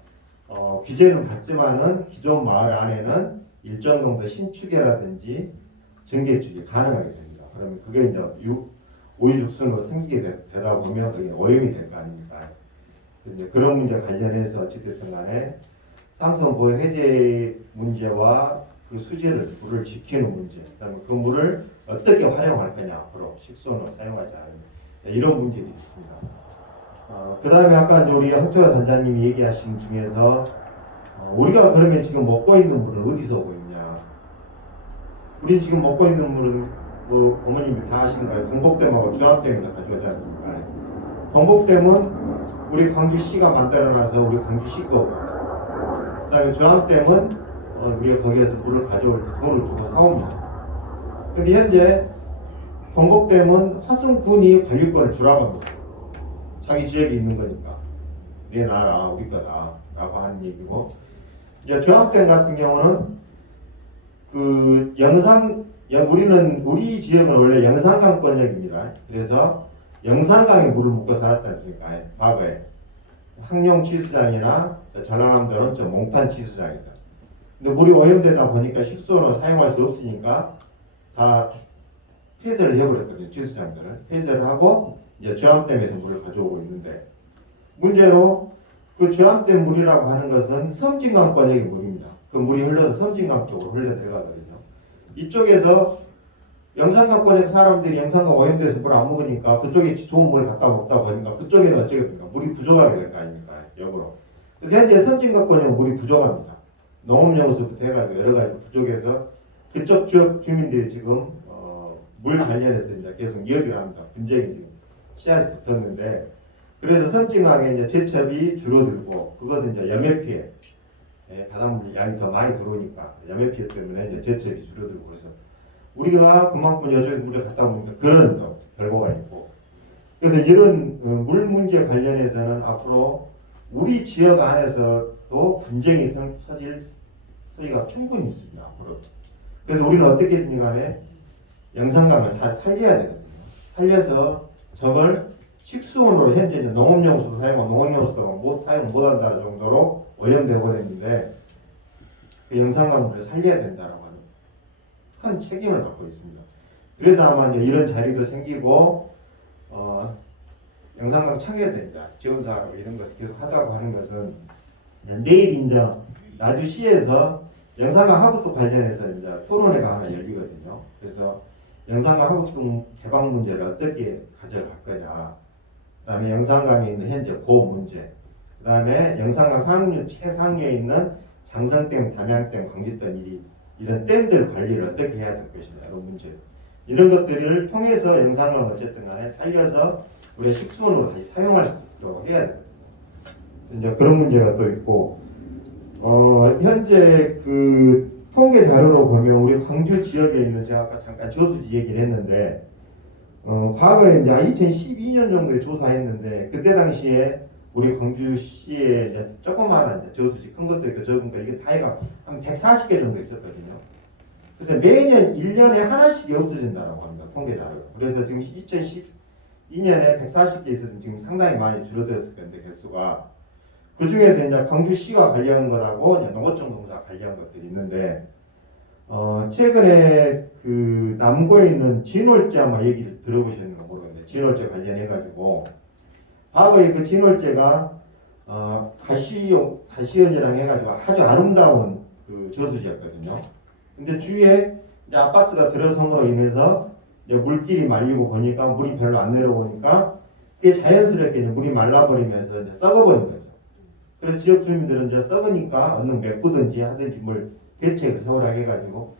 규제는 받지만은 기존 마을 안에는 일정 정도 신축이라든지 증개축이 가능하게 됩니다. 그러면 그게 이제 오유죽순으로 생기게 되다 보면 그게 오염이 될 거 아닙니까? 그래서 이제 그런 문제 관련해서 어찌됐든 간에 상수원 보호 해제 문제와 그 수질을 물을 지키는 문제, 그다음에 그 물을 어떻게 활용할 거냐 앞으로 식수원으로 사용하지 않는 이런 문제들이 있습니다. 그다음에 아까 이제 우리 황철호 단장님이 얘기하신 중에서 우리가 그러면 지금 먹고 있는 물은 어디서 오고 있냐? 우리 지금 먹고 있는 물은 뭐 어머님이 다 아시는 거예요. 동복댐하고 주암댐에서 가져오지 않습니까? 동복댐은 우리 광주시가 만들어놔서 우리 광주시 거고, 그다음에 주암댐은 우리가 거기에서 물을 가져올 때 돈을 주고 사옵니다. 근데 현재 동국댐은 화순군이 관리권을 주라고 합니다. 자기 지역에 있는 거니까. 내 나라 우리 거다 라고 하는 얘기고, 이제 조항댐 같은 경우는 그 우리는 우리 지역은 원래 영산강권역입니다. 그래서 영산강에 물을 묻고 살았지 않습니까? 과거에 항룡 치수장이나 전라남도는 좀 몽탄 치수장이죠. 근데 물이 오염되다 보니까 식수원으로 사용할 수 없으니까 다 폐쇄를 해버렸거든요. 치수장들을 폐쇄를 하고 이제 저암댐에서 물을 가져오고 있는데, 문제로 그 저암댐 물이라고 하는 것은 섬진강권역의 물입니다. 그 물이 흘러서 섬진강 쪽으로 흘러 들어가거든요. 이쪽에서 영산강권역 사람들이 영산강 오염돼서 물 안 먹으니까 그쪽에 좋은 물을 갖다 먹다 보니까 그쪽에는 어쩌겠습니까? 물이 부족하게 될 거 아닙니까? 역으로. 그래서 현재 섬진강권역 물이 부족합니다. 농업용수부터 해가지고 여러 가지 부족해서 그쪽 지역 주민들이 지금 물 관련해서 이제 계속 이야기를 합니다. 분쟁이 지금 씨앗이 붙었는데, 그래서 섬진강에 이제 제첩이 줄어들고, 그것은 이제 염해 피해, 바닷물 양이 더 많이 들어오니까 염해 피해 때문에 이제 제첩이 줄어들고, 그래서 우리가 그만큼 여쪽에 물을 갖다 보니까 그런 또 결과가 있고, 그래서 이런 물 문제 관련해서는 앞으로 우리 지역 안에서도 분쟁이 터질 소리가 충분히 있습니다. 앞으로. 그래서 우리는 어떻게든 간에 영산강을 살려야 되거든요. 살려서 저걸 식수원으로 현재 이제 농업용수도 사용하고 농업용수도 사용 못한다는 정도로 오염되어 버렸는데, 그 영산강물을 살려야 된다라고 하는 큰 책임을 갖고 있습니다. 그래서 아마 이제 이런 자리도 생기고, 영산강 청에서 이제 지원사업 이런 것 계속 하다고 하는 것은, 내일 이제 나주시에서 영산강 하구둑 관련해서 이제 토론회가 하나 열리거든요. 그래서 영산강 하구둑 개방 문제를 어떻게 가져갈 거냐, 그다음에 영산강에 있는 현재 고 문제, 그다음에 영산강 상류 최상류에 있는 장성댐, 담양댐, 광주댐 이런 댐들 관리를 어떻게 해야 될 것이냐 이런 문제, 이런 것들을 통해서 영산강을 어쨌든 간에 살려서 우리가 식수원으로 다시 사용할 수 있도록 해야 돼요. 이제 그런 문제가 또 있고, 현재 그 통계 자료로 보면 우리 광주 지역에 있는, 제가 아까 잠깐 저수지 얘기를 했는데, 과거에 이제 2012년 정도에 조사했는데, 그때 당시에 우리 광주시에 이제 조그마한 이제 저수지, 큰 것도 있고 적은 거, 이게 다 해가 한 140개 정도 있었거든요. 그래서 매년 1년에 하나씩이 없어진다라고 합니다. 통계 자료. 그래서 지금 2012년에 140개 있었는데 지금 상당히 많이 줄어들었을 건데, 개수가. 그 중에서 이제 광주시가 관리하는 것하고 농어촌공사가 관리하는 것들이 있는데, 최근에 그 남구에 있는 진월제 아마 얘기를 들어보셨는가 모르겠는데, 진월제 관련해가지고, 과거에 그 진월제가, 가시연이랑 해가지고 아주 아름다운 그 저수지였거든요. 근데 주위에 이제 아파트가 들어섬으로 인해서 이제 물길이 말리고 보니까 물이 별로 안 내려오니까 그게 자연스럽게 이제 물이 말라버리면서 이제 썩어버린 거죠. 그래서 지역 주민들은 이제 썩으니까 얼른 메꾸든지 하든지 뭘 대책을 세우라고 해가지고,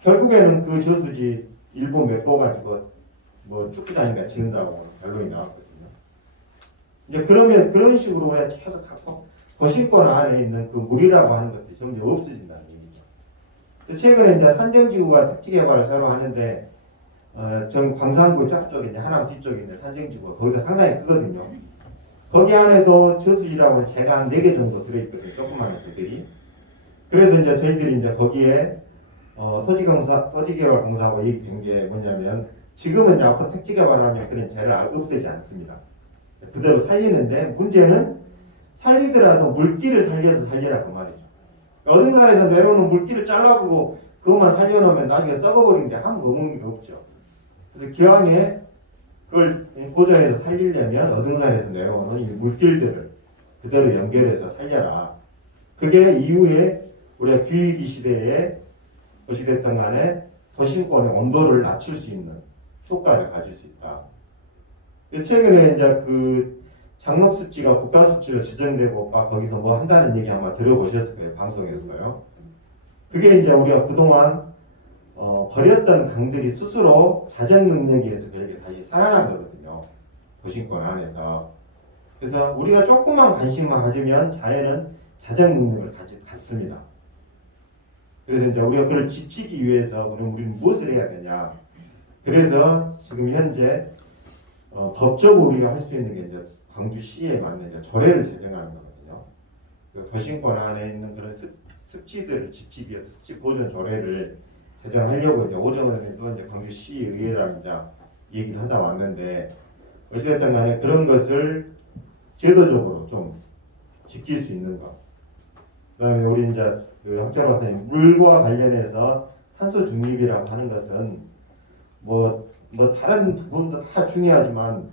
결국에는 그 저수지 일부 메꿔가지고 뭐 축구장인가 지은다고 결론이 나왔거든요. 이제 그러면 그런 식으로 우리가 계속 거실권 안에 있는 그 물이라고 하는 것들이 점점 없어진다는 얘기죠. 최근에 이제 산정지구가 택지개발을 새로 하는데, 전 광산구 쪽에 이제 하남 뒤쪽에 있는 산정지구가 거기가 상당히 크거든요. 거기 안에도 저수지라고 제가 한 4개 정도 들어있거든요. 조그마한 개들이. 그래서 이제 저희들이 이제 거기에 토지개발공사하고 얘기된 게 뭐냐면, 지금은 이제 앞으로 택지개발하면 그런 재를 없애지 않습니다. 그대로 살리는데, 문제는 살리더라도 물길을 살려서 살리라고 말이죠. 어딘가에서 내려오는 물길을 잘라보고 그것만 살려놓으면 나중에 썩어버리는 게 아무 의미가 없죠. 그래서 기왕에 그걸 보존해서 살리려면 어딘가에서 내려오는 이 물길들을 그대로 연결해서 살려라. 그게 이후에 우리가 규유기 시대에 어찌됐든 간에 도심권의 온도를 낮출 수 있는 효과를 가질 수 있다. 최근에 이제 그 장록습지가 국가습지로 지정되고 거기서 뭐 한다는 얘기 아마 들어보셨을 거예요. 방송에서요. 그게 이제 우리가 그동안 버렸던 강들이 스스로 자정 능력에 의해서 그렇게 다시 살아난 거거든요. 도심권 안에서. 그래서 우리가 조금만 관심만 가지면 자연은 자정 능력을 갖습니다. 그래서 이제 우리가 그걸 지키기 위해서 그럼 우리는 무엇을 해야 되냐? 그래서 지금 현재 법적으로 우리가 할 수 있는 게 이제 광주시에 맞는 이제 조례를 제정하는 거거든요. 그 도심권 안에 있는 그런 습지들을 지키기 위해서 습지 보존 조례를 제정하려고 이제 오전에도 이제 광주시의회랑 이제 얘기를 하다 왔는데 어찌됐든 간에 그런 것을 제도적으로 좀 지킬 수 있는 것. 그다음에 우리 이제 그 학자 박사님 물과 관련해서 탄소 중립이라고 하는 것은 뭐 다른 부분도 다 중요하지만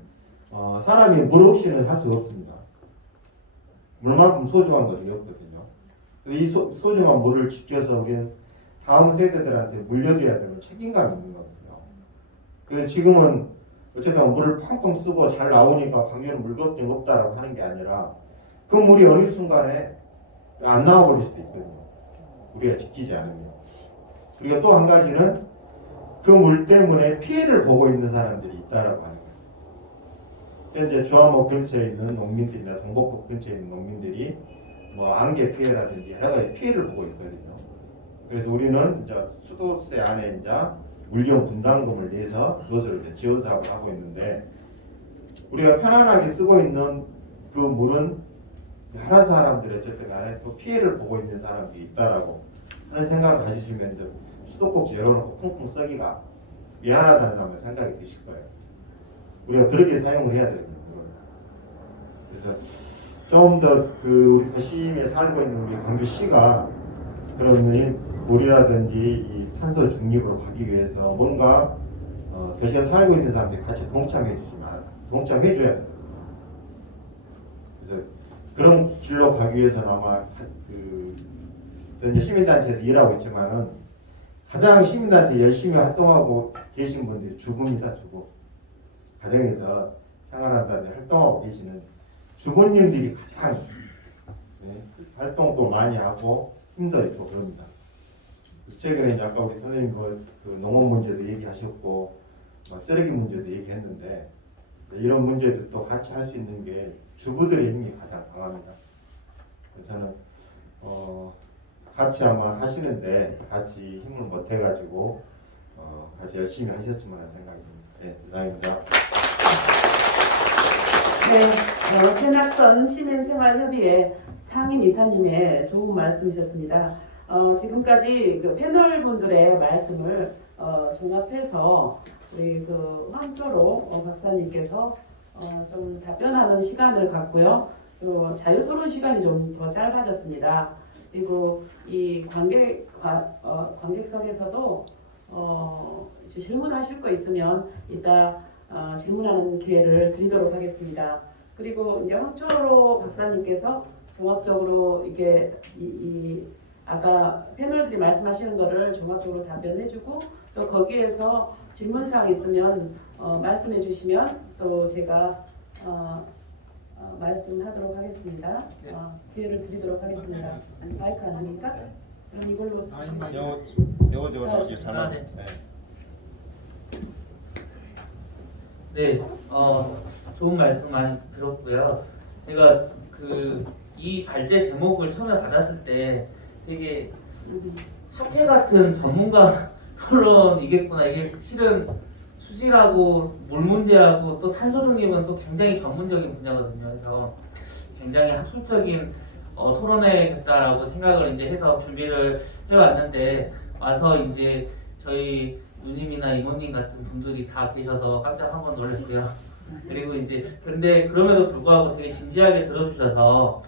사람이 물 없이는 살 수 없습니다. 물만큼 소중한 것이 없거든요. 이 소중한 물을 지켜서 우리는 다음 세대들한테 물려줘야 되는 책임감이 있는 거거든요. 그래서 지금은 어쨌든 물을 펑펑 쓰고 잘 나오니까 광주는 물 걱정 없다라고 하는 게 아니라 그 물이 어느 순간에 안 나와버릴 수도 있거든요. 우리가 지키지 않으면. 그리고 또 한 가지는 그 물 때문에 피해를 보고 있는 사람들이 있다라고 하는 거예요. 현재 조암호 근처에 있는 농민들이나 동복국 근처에 있는 농민들이 뭐 안개 피해라든지 여러 가지 피해를 보고 있거든요. 그래서 우리는 이제 수도세 안에 이제 물용 분담금을 내서 그것을 이제 지원 사업을 하고 있는데 우리가 편안하게 쓰고 있는 그 물은 여러 사람들이 어쨌든 간에 또 피해를 보고 있는 사람들이 있다라고 하는 생각을 가지시면 이제 수도꼭지 열어놓고 쿵쿵 썩기가 미안하다는 생각이 드실 거예요. 우리가 그렇게 사용을 해야 되거든요. 그래서 좀 더 그 우리 도심에 살고 있는 우리 광주시가 그런 물이라든지 이 탄소 중립으로 가기 위해서 뭔가 도시에 살고 있는 사람들이 같이 동참해줘야 돼요. 그래서 그런 길로 가기 위해서는 아마 이제 시민단체에서 일하고 있지만은 가장 시민단체 열심히 활동하고 계신 분들이 주부입니다. 주부. 가정에서 생활한다는 활동하고 계시는 주부님들이 가장 활동도 많이 하고 힘도 있고 그럽니다. 최근에 이제 아까 우리 선생님 그 농업 문제도 얘기하셨고 쓰레기 문제도 얘기했는데 이런 문제도 같이 할 수 있는 게 주부들의 힘이 가장 강합니다. 그래서 저는 같이 아마 하시는데 같이 힘을 못해가지고 같이 열심히 하셨으면 하는 생각이 듭니다. 네, 이상입니다. 네, 태낙선 시민생활협의회 상임이사님의 좋은 말씀이셨습니다. 지금까지 그 패널 분들의 말씀을 종합해서 우리 그 황조로 박사님께서 좀 답변하는 시간을 갖고요. 그리고 자유토론 시간이 좀 더 짧아졌습니다. 그리고 이 관객석에서도 질문하실 거 있으면 이따 질문하는 기회를 드리도록 하겠습니다. 그리고 이제 황초로 박사님께서 종합적으로 이게 아까 패널들이 말씀하시는 거를 종합적으로 답변해주고 또 거기에서 질문사항 있으면 말씀해 주시면 또 제가 말씀하도록 하겠습니다. 기회를 드리도록 하겠습니다. 마이크 안 하니까? 그럼 이걸로 쓰시면 요거 잘만. 네, 좋은 말씀 많이 들었고요. 제가 이 발제 제목을 처음에 받았을 때 되게 학회 같은 전문가 토론이겠구나. 이게 실은 수질하고 물 문제하고 또 탄소 중립은 또 굉장히 전문적인 분야거든요. 그래서 굉장히 학술적인 토론회겠다라고 생각을 이제 해서 준비를 해왔는데 와서 이제 저희 누님이나 이모님 같은 분들이 다 계셔서 깜짝 한번 놀랐고요. 그리고 이제 근데 그럼에도 불구하고 되게 진지하게 들어주셔서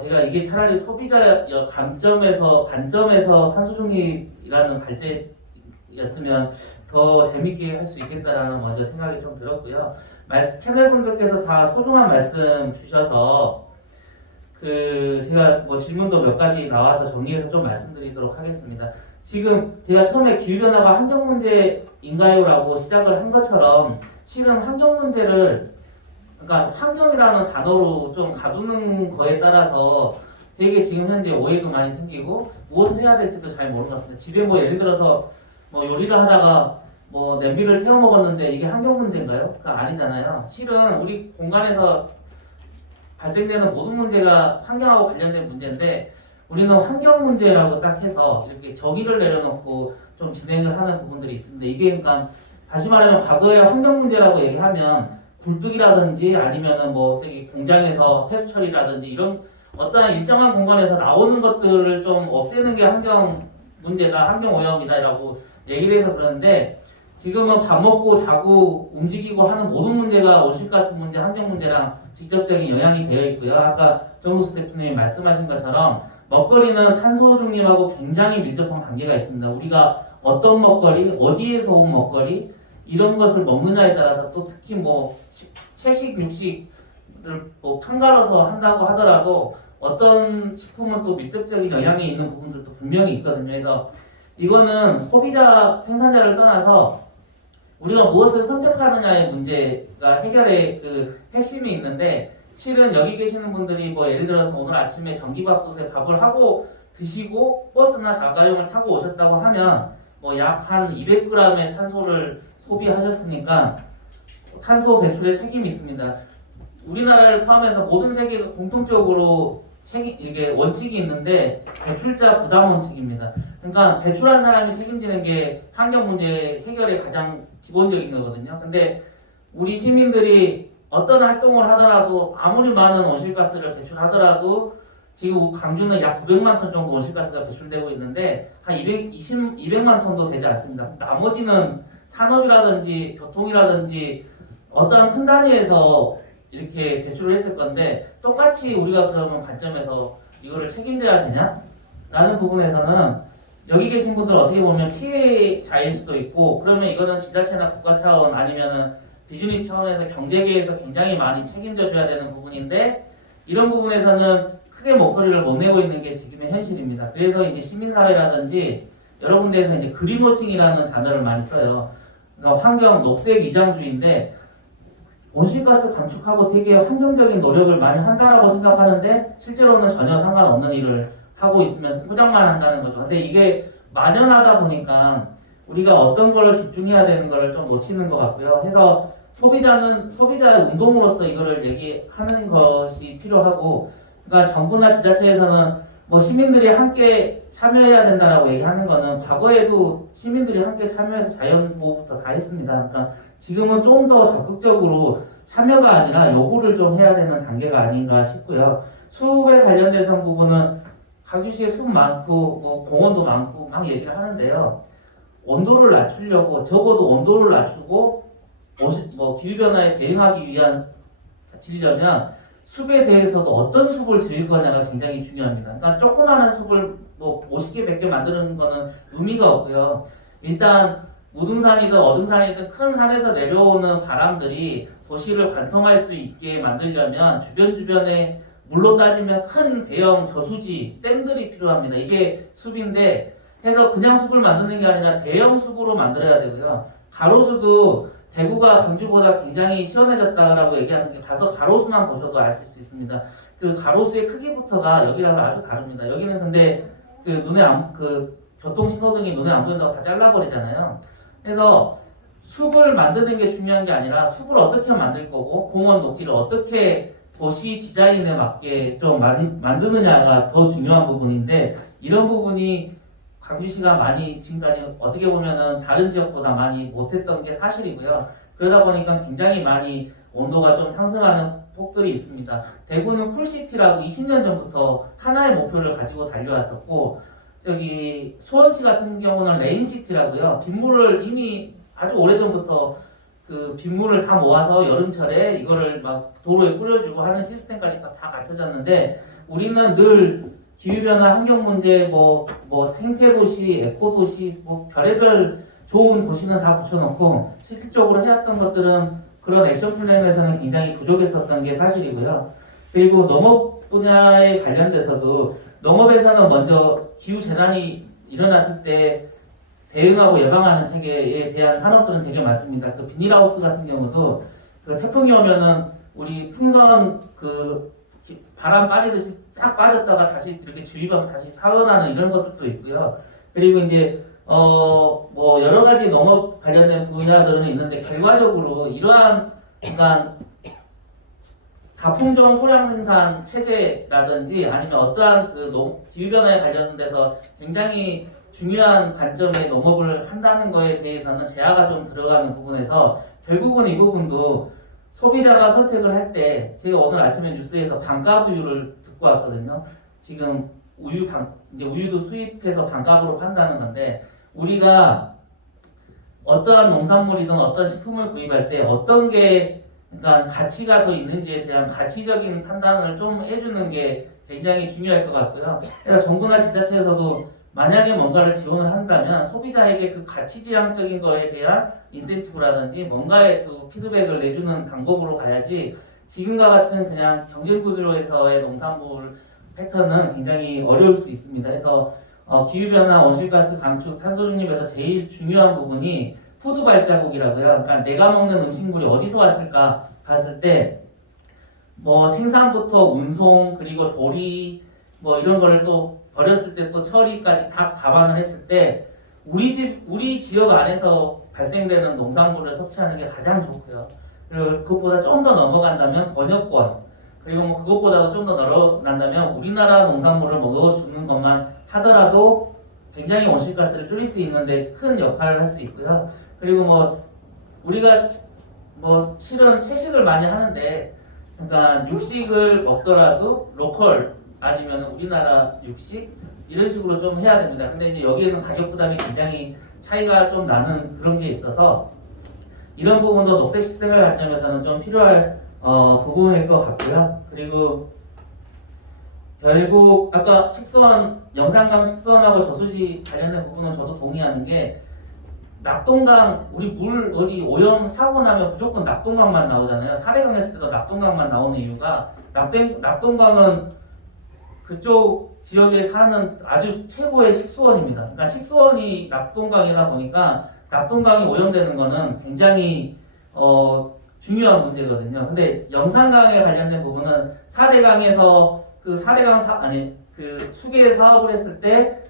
제가 이게 차라리 소비자 관점에서 탄소 중립이라는 발제였으면 더 재밌게 할 수 있겠다라는 먼저 생각이 좀 들었고요. 패널 분들께서 다 소중한 말씀 주셔서 제가 뭐 질문도 몇 가지 나와서 정리해서 좀 말씀드리도록 하겠습니다. 지금 제가 처음에 기후변화가 환경 문제인가요라고 시작을 한 것처럼 실은 환경 문제를 그러니까 환경이라는 단어로 좀 가두는 거에 따라서 되게 지금 현재 오해도 많이 생기고 무엇을 해야 될지도 잘 모르는 것 같습니다. 집에 뭐 예를 들어서 뭐 요리를 하다가 뭐 냄비를 태워 먹었는데 이게 환경 문제인가요? 그거 아니잖아요. 실은 우리 공간에서 발생되는 모든 문제가 환경하고 관련된 문제인데 우리는 환경 문제라고 딱 해서 이렇게 정의를 내려놓고 좀 진행을 하는 부분들이 있습니다. 이게 그러니까 다시 말하면 과거에 환경 문제라고 얘기하면 굴뚝이라든지 아니면은 뭐 저기 공장에서 폐수 처리라든지 이런 어떠한 일정한 공간에서 나오는 것들을 좀 없애는 게 환경 문제다, 환경 오염이다라고 얘기를 해서 그러는데 지금은 밥 먹고 자고 움직이고 하는 모든 문제가 온실가스 문제, 환경 문제랑 직접적인 영향이 되어 있고요. 아까 정우수 대표님이 말씀하신 것처럼 먹거리는 탄소 중립하고 굉장히 밀접한 관계가 있습니다. 우리가 어떤 먹거리, 어디에서 온 먹거리 이런 것을 먹느냐에 따라서 또 특히 뭐 채식, 육식을 뭐 판가려서 한다고 하더라도 어떤 식품은 또 밀접적인 영향이 있는 부분들도 분명히 있거든요. 그래서 이거는 소비자, 생산자를 떠나서 우리가 무엇을 선택하느냐의 문제가 해결의 그 핵심이 있는데 실은 여기 계시는 분들이 뭐 예를 들어서 오늘 아침에 전기밥솥에 밥을 하고 드시고 버스나 자가용을 타고 오셨다고 하면 뭐 약 한 200g의 탄소를 소비하셨으니까 탄소 배출에 책임이 있습니다. 우리나라를 포함해서 모든 세계가 공통적으로 이게 원칙이 있는데 배출자 부담 원칙입니다. 그러니까 배출한 사람이 책임지는 게 환경 문제 해결의 가장 기본적인 거거든요. 근데 우리 시민들이 어떤 활동을 하더라도 아무리 많은 온실가스를 배출하더라도 지금 광주는 약 900만 톤 정도 온실가스가 배출되고 있는데 한 200만 톤도 되지 않습니다. 나머지는 산업이라든지 교통이라든지 어떠한 큰 단위에서 이렇게 배출을 했을 건데 똑같이 우리가 그러면 관점에서 이거를 책임져야 되냐? 라는 부분에서는 여기 계신 분들 어떻게 보면 피해자일 수도 있고 그러면 이거는 지자체나 국가 차원 아니면은 비즈니스 차원에서 경제계에서 굉장히 많이 책임져 줘야 되는 부분인데 이런 부분에서는 크게 목소리를 못 내고 있는 게 지금의 현실입니다. 그래서 이제 시민사회라든지 여러 군데에서 이제 그린워싱이라는 단어를 많이 써요. 그러니까 환경 녹색 이장주의인데 온실가스 감축하고 되게 환경적인 노력을 많이 한다라고 생각하는데 실제로는 전혀 상관없는 일을 하고 있으면서 포장만 한다는 거죠. 근데 이게 만연하다 보니까 우리가 어떤 걸 집중해야 되는 걸 좀 놓치는 것 같고요. 해서 소비자는 소비자의 운동으로서 이거를 얘기하는 것이 필요하고, 그러니까 정부나 지자체에서는 뭐 시민들이 함께 참여해야 된다라고 얘기하는 거는 과거에도 시민들이 함께 참여해서 자연보호부터 다 했습니다. 그러니까 지금은 좀 더 적극적으로 참여가 아니라 요구를 좀 해야 되는 단계가 아닌가 싶고요. 수업에 관련돼서 부분은 광주시에 숲 많고 뭐 공원도 많고 막 얘기를 하는데요. 온도를 낮추려고 적어도 온도를 낮추고 뭐 기후변화에 대응하기 위한 지려면 숲에 대해서도 어떤 숲을 지을 거냐가 굉장히 중요합니다. 그러니까 조그마한 숲을 뭐 50개, 100개 만드는 거는 의미가 없고요. 일단 우등산이든 어등산이든 큰 산에서 내려오는 바람들이 도시를 관통할 수 있게 만들려면 주변에 물로 따지면 큰 대형 저수지, 댐들이 필요합니다. 이게 숲인데 해서 그냥 숲을 만드는 게 아니라 대형 숲으로 만들어야 되고요. 가로수도 대구가 광주보다 굉장히 시원해졌다라고 얘기하는 게 가서 가로수만 보셔도 아실 수 있습니다. 그 가로수의 크기부터가 여기랑 아주 다릅니다. 여기는 근데 그 교통 신호등이 눈에 안 보인다고 다 잘라버리잖아요. 그래서 숲을 만드는 게 중요한 게 아니라 숲을 어떻게 만들 거고 공원 녹지를 어떻게 도시 디자인에 맞게 좀 만드느냐가 더 중요한 부분인데 이런 부분이 광주시가 많이 지금까지 어떻게 보면은 다른 지역보다 많이 못했던 게 사실이고요. 그러다 보니까 굉장히 많이 온도가 좀 상승하는 폭들이 있습니다. 대구는 쿨시티라고 20년 전부터 하나의 목표를 가지고 달려왔었고 저기 수원시 같은 경우는 레인시티라고요. 빗물을 이미 아주 오래전부터 그 빗물을 다 모아서 여름철에 이거를 막 도로에 뿌려주고 하는 시스템까지 다 갖춰졌는데 우리는 늘 기후변화, 환경문제, 뭐 생태도시, 에코도시, 뭐 별의별 좋은 도시는 다 붙여놓고 실질적으로 해왔던 것들은 그런 액션 플랜에서는 굉장히 부족했었던 게 사실이고요. 그리고 농업 분야에 관련돼서도 농업에서는 먼저 기후재난이 일어났을 때 대응하고 예방하는 체계에 대한 산업들은 되게 많습니다. 그 비닐하우스 같은 경우도 그 태풍이 오면은 우리 풍선 그 바람 빠지듯이 딱 빠졌다가 다시 이렇게 주입하면 다시 살아나는 이런 것들도 있고요. 그리고 이제 뭐 여러 가지 농업 관련된 분야들은 있는데 결과적으로 이러한 그러니까 다품종 소량 생산 체제라든지 아니면 어떠한 그 기후변화에 관련돼서 굉장히 중요한 관점에 농업을 한다는 거에 대해서는 제한가 좀 들어가는 부분에서 결국은 이 부분도 소비자가 선택을 할 때 제가 오늘 아침에 뉴스에서 반값 우유를 듣고 왔거든요. 지금 이제 우유도 수입해서 반값으로 판다는 건데 우리가 어떠한 농산물이든 어떤 식품을 구입할 때 어떤 게 그러니까 가치가 더 있는지에 대한 가치적인 판단을 좀 해주는 게 굉장히 중요할 것 같고요. 그래서 정부나 지자체에서도 만약에 뭔가를 지원을 한다면 소비자에게 그 가치지향적인 거에 대한 인센티브라든지 뭔가의 또 피드백을 내주는 방법으로 가야지 지금과 같은 그냥 경쟁구조에서의 농산물 패턴은 굉장히 어려울 수 있습니다. 그래서 기후변화, 온실가스 감축, 탄소 중립에서 제일 중요한 부분이 푸드 발자국이라고요. 그러니까 내가 먹는 음식물이 어디서 왔을까 봤을 때 뭐 생산부터 운송 그리고 조리 뭐 이런 거를 또 버렸을 때 또 처리까지 다 감안을 했을 때 우리 지역 안에서 발생되는 농산물을 섭취하는 게 가장 좋고요. 그리고 그것보다 좀 더 넘어간다면 번역권 그리고 뭐 그것보다도 좀 더 늘어난다면 우리나라 농산물을 먹어주는 것만 하더라도 굉장히 온실가스를 줄일 수 있는데 큰 역할을 할 수 있고요. 그리고 뭐 우리가 뭐 실은 채식을 많이 하는데 그러니까 육식을 먹더라도 로컬 아니면 우리나라 육식 이런 식으로 좀 해야 됩니다. 근데 이제 여기에는 가격 부담이 굉장히 차이가 좀 나는 그런 게 있어서 이런 부분도 녹색 식생활 관점에서는 좀 필요할 부분일 것 같고요. 그리고 결국 아까 영산강 식수원하고 저수지 관련된 부분은 저도 동의하는 게 낙동강 우리 물 어디 오염 사고 나면 무조건 낙동강만 나오잖아요. 사례강 했을 때도 낙동강만 나오는 이유가 낙동강은 그쪽 지역에 사는 아주 최고의 식수원입니다. 그러니까 식수원이 낙동강이다 보니까 낙동강이 오염되는 거는 굉장히 중요한 문제거든요. 근데 영산강에 관련된 부분은 4대강에서 그 수계 사업을 했을 때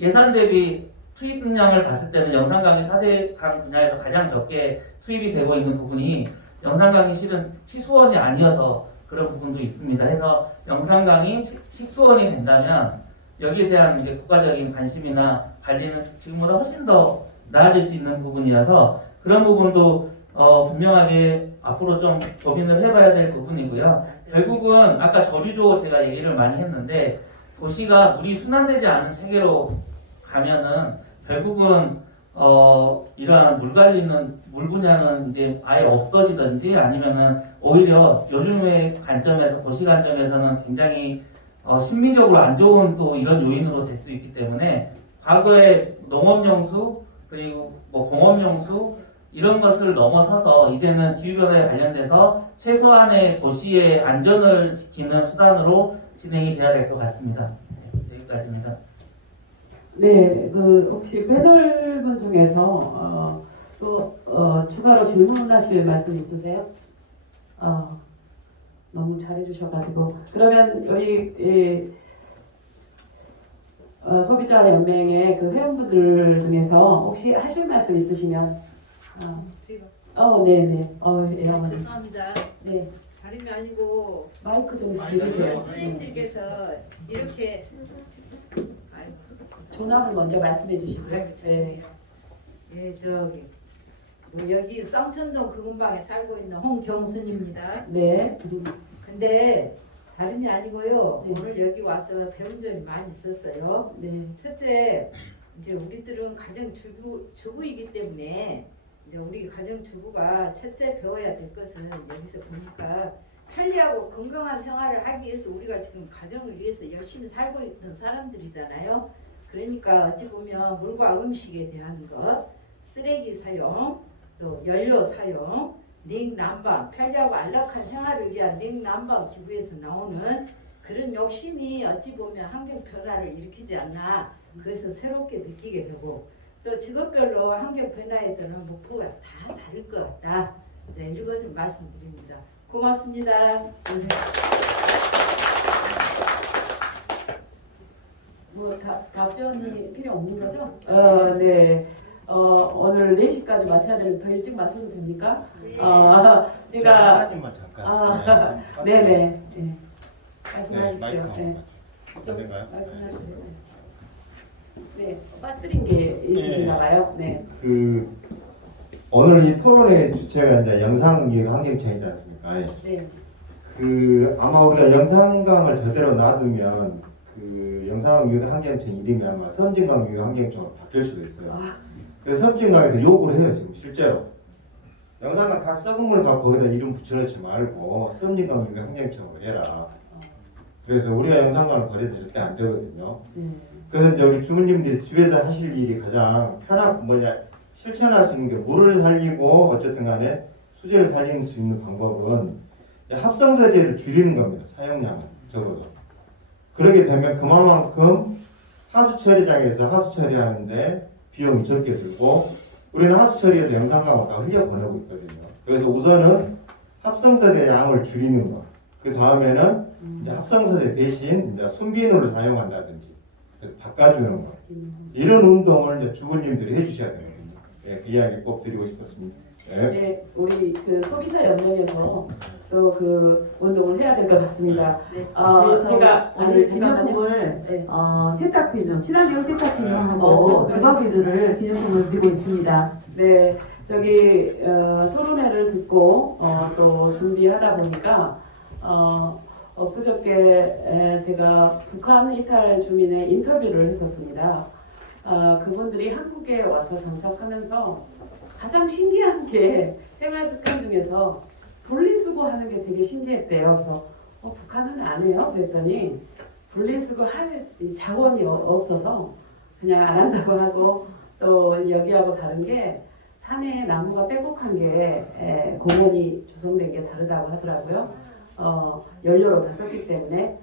예산 대비 투입량을 봤을 때는 영산강이 4대강 분야에서 가장 적게 투입이 되고 있는 부분이 영산강이 실은 치수원이 아니어서 그런 부분도 있습니다. 그래서 영산강이 식수원이 된다면 여기에 대한 이제 국가적인 관심이나 관리는 지금보다 훨씬 더 나아질 수 있는 부분이라서 그런 부분도 분명하게 앞으로 좀 고민을 해봐야 될 부분이고요. 결국은 아까 저류조 제가 얘기를 많이 했는데 도시가 물이 순환되지 않은 체계로 가면은 결국은 이러한 물 관리는 물 분야는 이제 아예 없어지든지 아니면은 오히려 요즘의 관점에서 도시 관점에서는 굉장히 심미적으로 안 좋은 또 이런 요인으로 될 수 있기 때문에 과거에 농업용수 그리고 뭐 공업용수 이런 것을 넘어서서 이제는 기후변화에 관련돼서 최소한의 도시의 안전을 지키는 수단으로 진행이 돼야 될 것 같습니다. 네, 여기까지입니다. 네, 혹시 패널분 중에서 추가로 질문하실 말씀 있으세요? 너무 잘해주셔가지고 그러면 여기 소비자연맹의 그 회원분들 중에서 혹시 하실 말씀 있으시면 지금 네네 죄송합니다. 네 다름이 아니고 마이크 좀 줄이세요. 선생님들께서 이렇게 전화를 먼저 말씀해 주시고요. 네. 예, 여기 쌍천동 금은방에 살고 있는 홍경순입니다. 네. 근데 다름이 아니고요. 네. 오늘 여기 와서 배운 점이 많이 있었어요. 네. 첫째, 이제 우리들은 가정 주부이기 때문에 이제 우리 가정 주부가 첫째 배워야 될 것은 여기서 보니까 편리하고 건강한 생활을 하기 위해서 우리가 지금 가정을 위해서 열심히 살고 있는 사람들이잖아요. 그러니까 어찌 보면 물과 음식에 대한 것, 쓰레기 사용, 또 연료 사용, 냉난방, 편리하고 안락한 생활을 위한 냉난방 기구에서 나오는 그런 욕심이 어찌 보면 환경 변화를 일으키지 않나. 그래서 새롭게 느끼게 되고 또 직업별로 환경 변화에 따른 목표가 다 다를 것 같다. 네, 이것을 말씀드립니다. 고맙습니다. 답변이 필요 없는 거죠? 네. 오늘 4시까지 마쳐야 되는데 더 일찍 마쳐도 됩니까? 제가 제가 사진만 잠깐. 네네. 네. 네, 말씀하십시오. 마이크 한번 네. 맞춰. 될까요? 말씀하세요. 네, 빠뜨린 게 있으신가 봐요. 네. 그 오늘 이 토론의 주체가 이제 영상기획 환경청이지 않습니까? 네. 그 아마 우리가 영상강을 저대로 놔두면 그 영상기획 환경청 이름이 아마 섬진강기획 환경청으로 바뀔 수도 있어요. 아, 그래서 섬진강에서 요구를 해요 지금 실제로. 영상강 다 썩은 물 갖고 거기다 이름 붙여놓지 말고 섬진강기획 환경청으로 해라. 그래서 우리가 영상강을 버려도 이렇게 안 되거든요. 네. 그래서 이제 우리 주부님들이 집에서 하실 일이 가장 실천할 수 있는 게 물을 살리고 어쨌든 간에 수질을 살릴 수 있는 방법은 합성서재를 줄이는 겁니다. 사용량을 적어도. 그러게 되면 그만큼 하수 처리장에서 하수 처리하는데 비용이 적게 들고 우리는 하수 처리에서 영상강을 다 흘려보내고 있거든요. 그래서 우선은 합성서재 양을 줄이는 거. 그 다음에는 이제 합성서재 대신 이제 순비누를 사용한다든지 그래서 바꿔주는 거. 이런 운동을 이제 주부님들이 해주셔야 되거든요. 네, 그 이야기 꼭 드리고 싶었습니다. 네. 네, 우리 그 소비자 연맹에서 또 그 운동을 해야 될 것 같습니다. 네. 제가 오늘 잠깐만요. 기념품을 네. 세탁비누, 친환경 세탁비누하고 주방비누를 기념품을 드리고 있습니다. 네, 저기 토론회를 듣고 또 준비하다 보니까 그저께 제가 북한 이탈 주민의 인터뷰를 했었습니다. 그분들이 한국에 와서 정착하면서 가장 신기한 게 생활 습관 중에서 분리수거하는 게 되게 신기했대요. 그래서 북한은 안 해요? 그랬더니 분리수거 할 자원이 없어서 그냥 안 한다고 하고 또 여기하고 다른 게 산에 나무가 빼곡한 게 공원이 조성된 게 다르다고 하더라고요. 연료로 다 썼기 때문에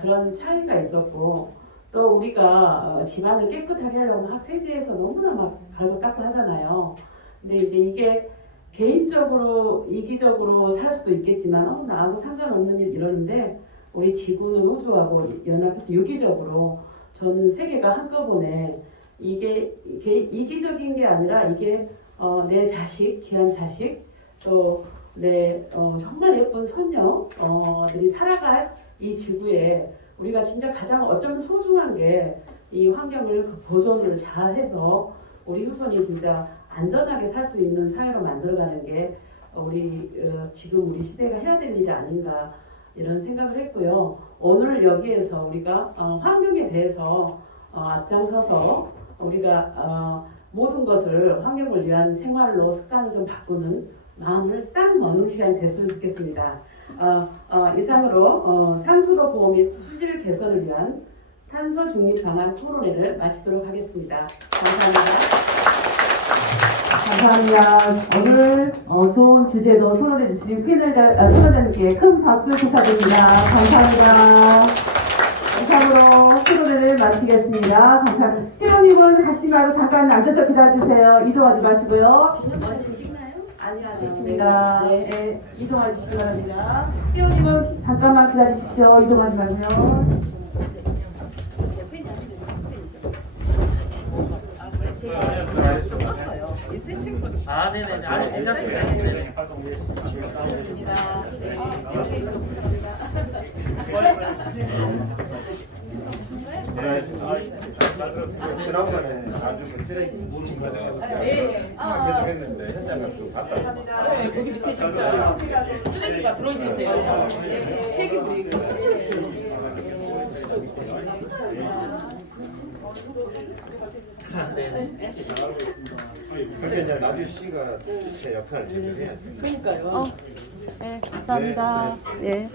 그런 차이가 있었고 또 우리가 집안을 깨끗하게 하려면 막 세제해서 너무나 막 갈고 닦고 하잖아요. 근데 이제 이게 개인적으로 이기적으로 살 수도 있겠지만 나하고 상관없는 일 이러는데 우리 지구는 우주하고 연합해서 유기적으로 전 세계가 한꺼번에 이게 이기적인 게 아니라 이게 내 자식, 귀한 자식 또 내 정말 예쁜 손녀들이 살아갈 이 지구에 우리가 진짜 가장 어쩌면 소중한 게 이 환경을 보존을 잘해서 우리 후손이 진짜 안전하게 살 수 있는 사회로 만들어가는 게 지금 우리 시대가 해야 될 일이 아닌가 이런 생각을 했고요. 오늘 여기에서 우리가 환경에 대해서 앞장서서 우리가 모든 것을 환경을 위한 생활로 습관을 좀 바꾸는 마음을 딱 먹는 시간이 됐으면 좋겠습니다. 이상으로 상수도 보호 및 수질 개선을 위한 탄소 중립 방안 토론회를 마치도록 하겠습니다. 감사합니다. 감사합니다. 오늘 좋은 주제로 토론해 주신 토론자님께 큰 박수 부탁드립니다. 감사합니다. 이상으로 토론회를 마치겠습니다. 감사합니다. 회원님은 가시지 말고 잠깐 앉아서 기다려주세요. 이동하지 마시고요. 좋습니다. 네, 이동해 주시기 바랍니다. 회원님은 잠깐만 기다리십시오. 이동하지 마세요. 네네. 아니, 괜찮습니다. 네네. 지난번에 아주 그 쓰레기 묻힌 거는 계속 했는데 현장 가서 갔다. 네, 거기 밑에 진짜 쓰레기가 들어있었대요. 폐기물이 깜짝놀랐어요. 그렇게 이제 나주 씨가 제 역할을 제대로 해야죠. 그러니까요. 네, 감사합니다. 네.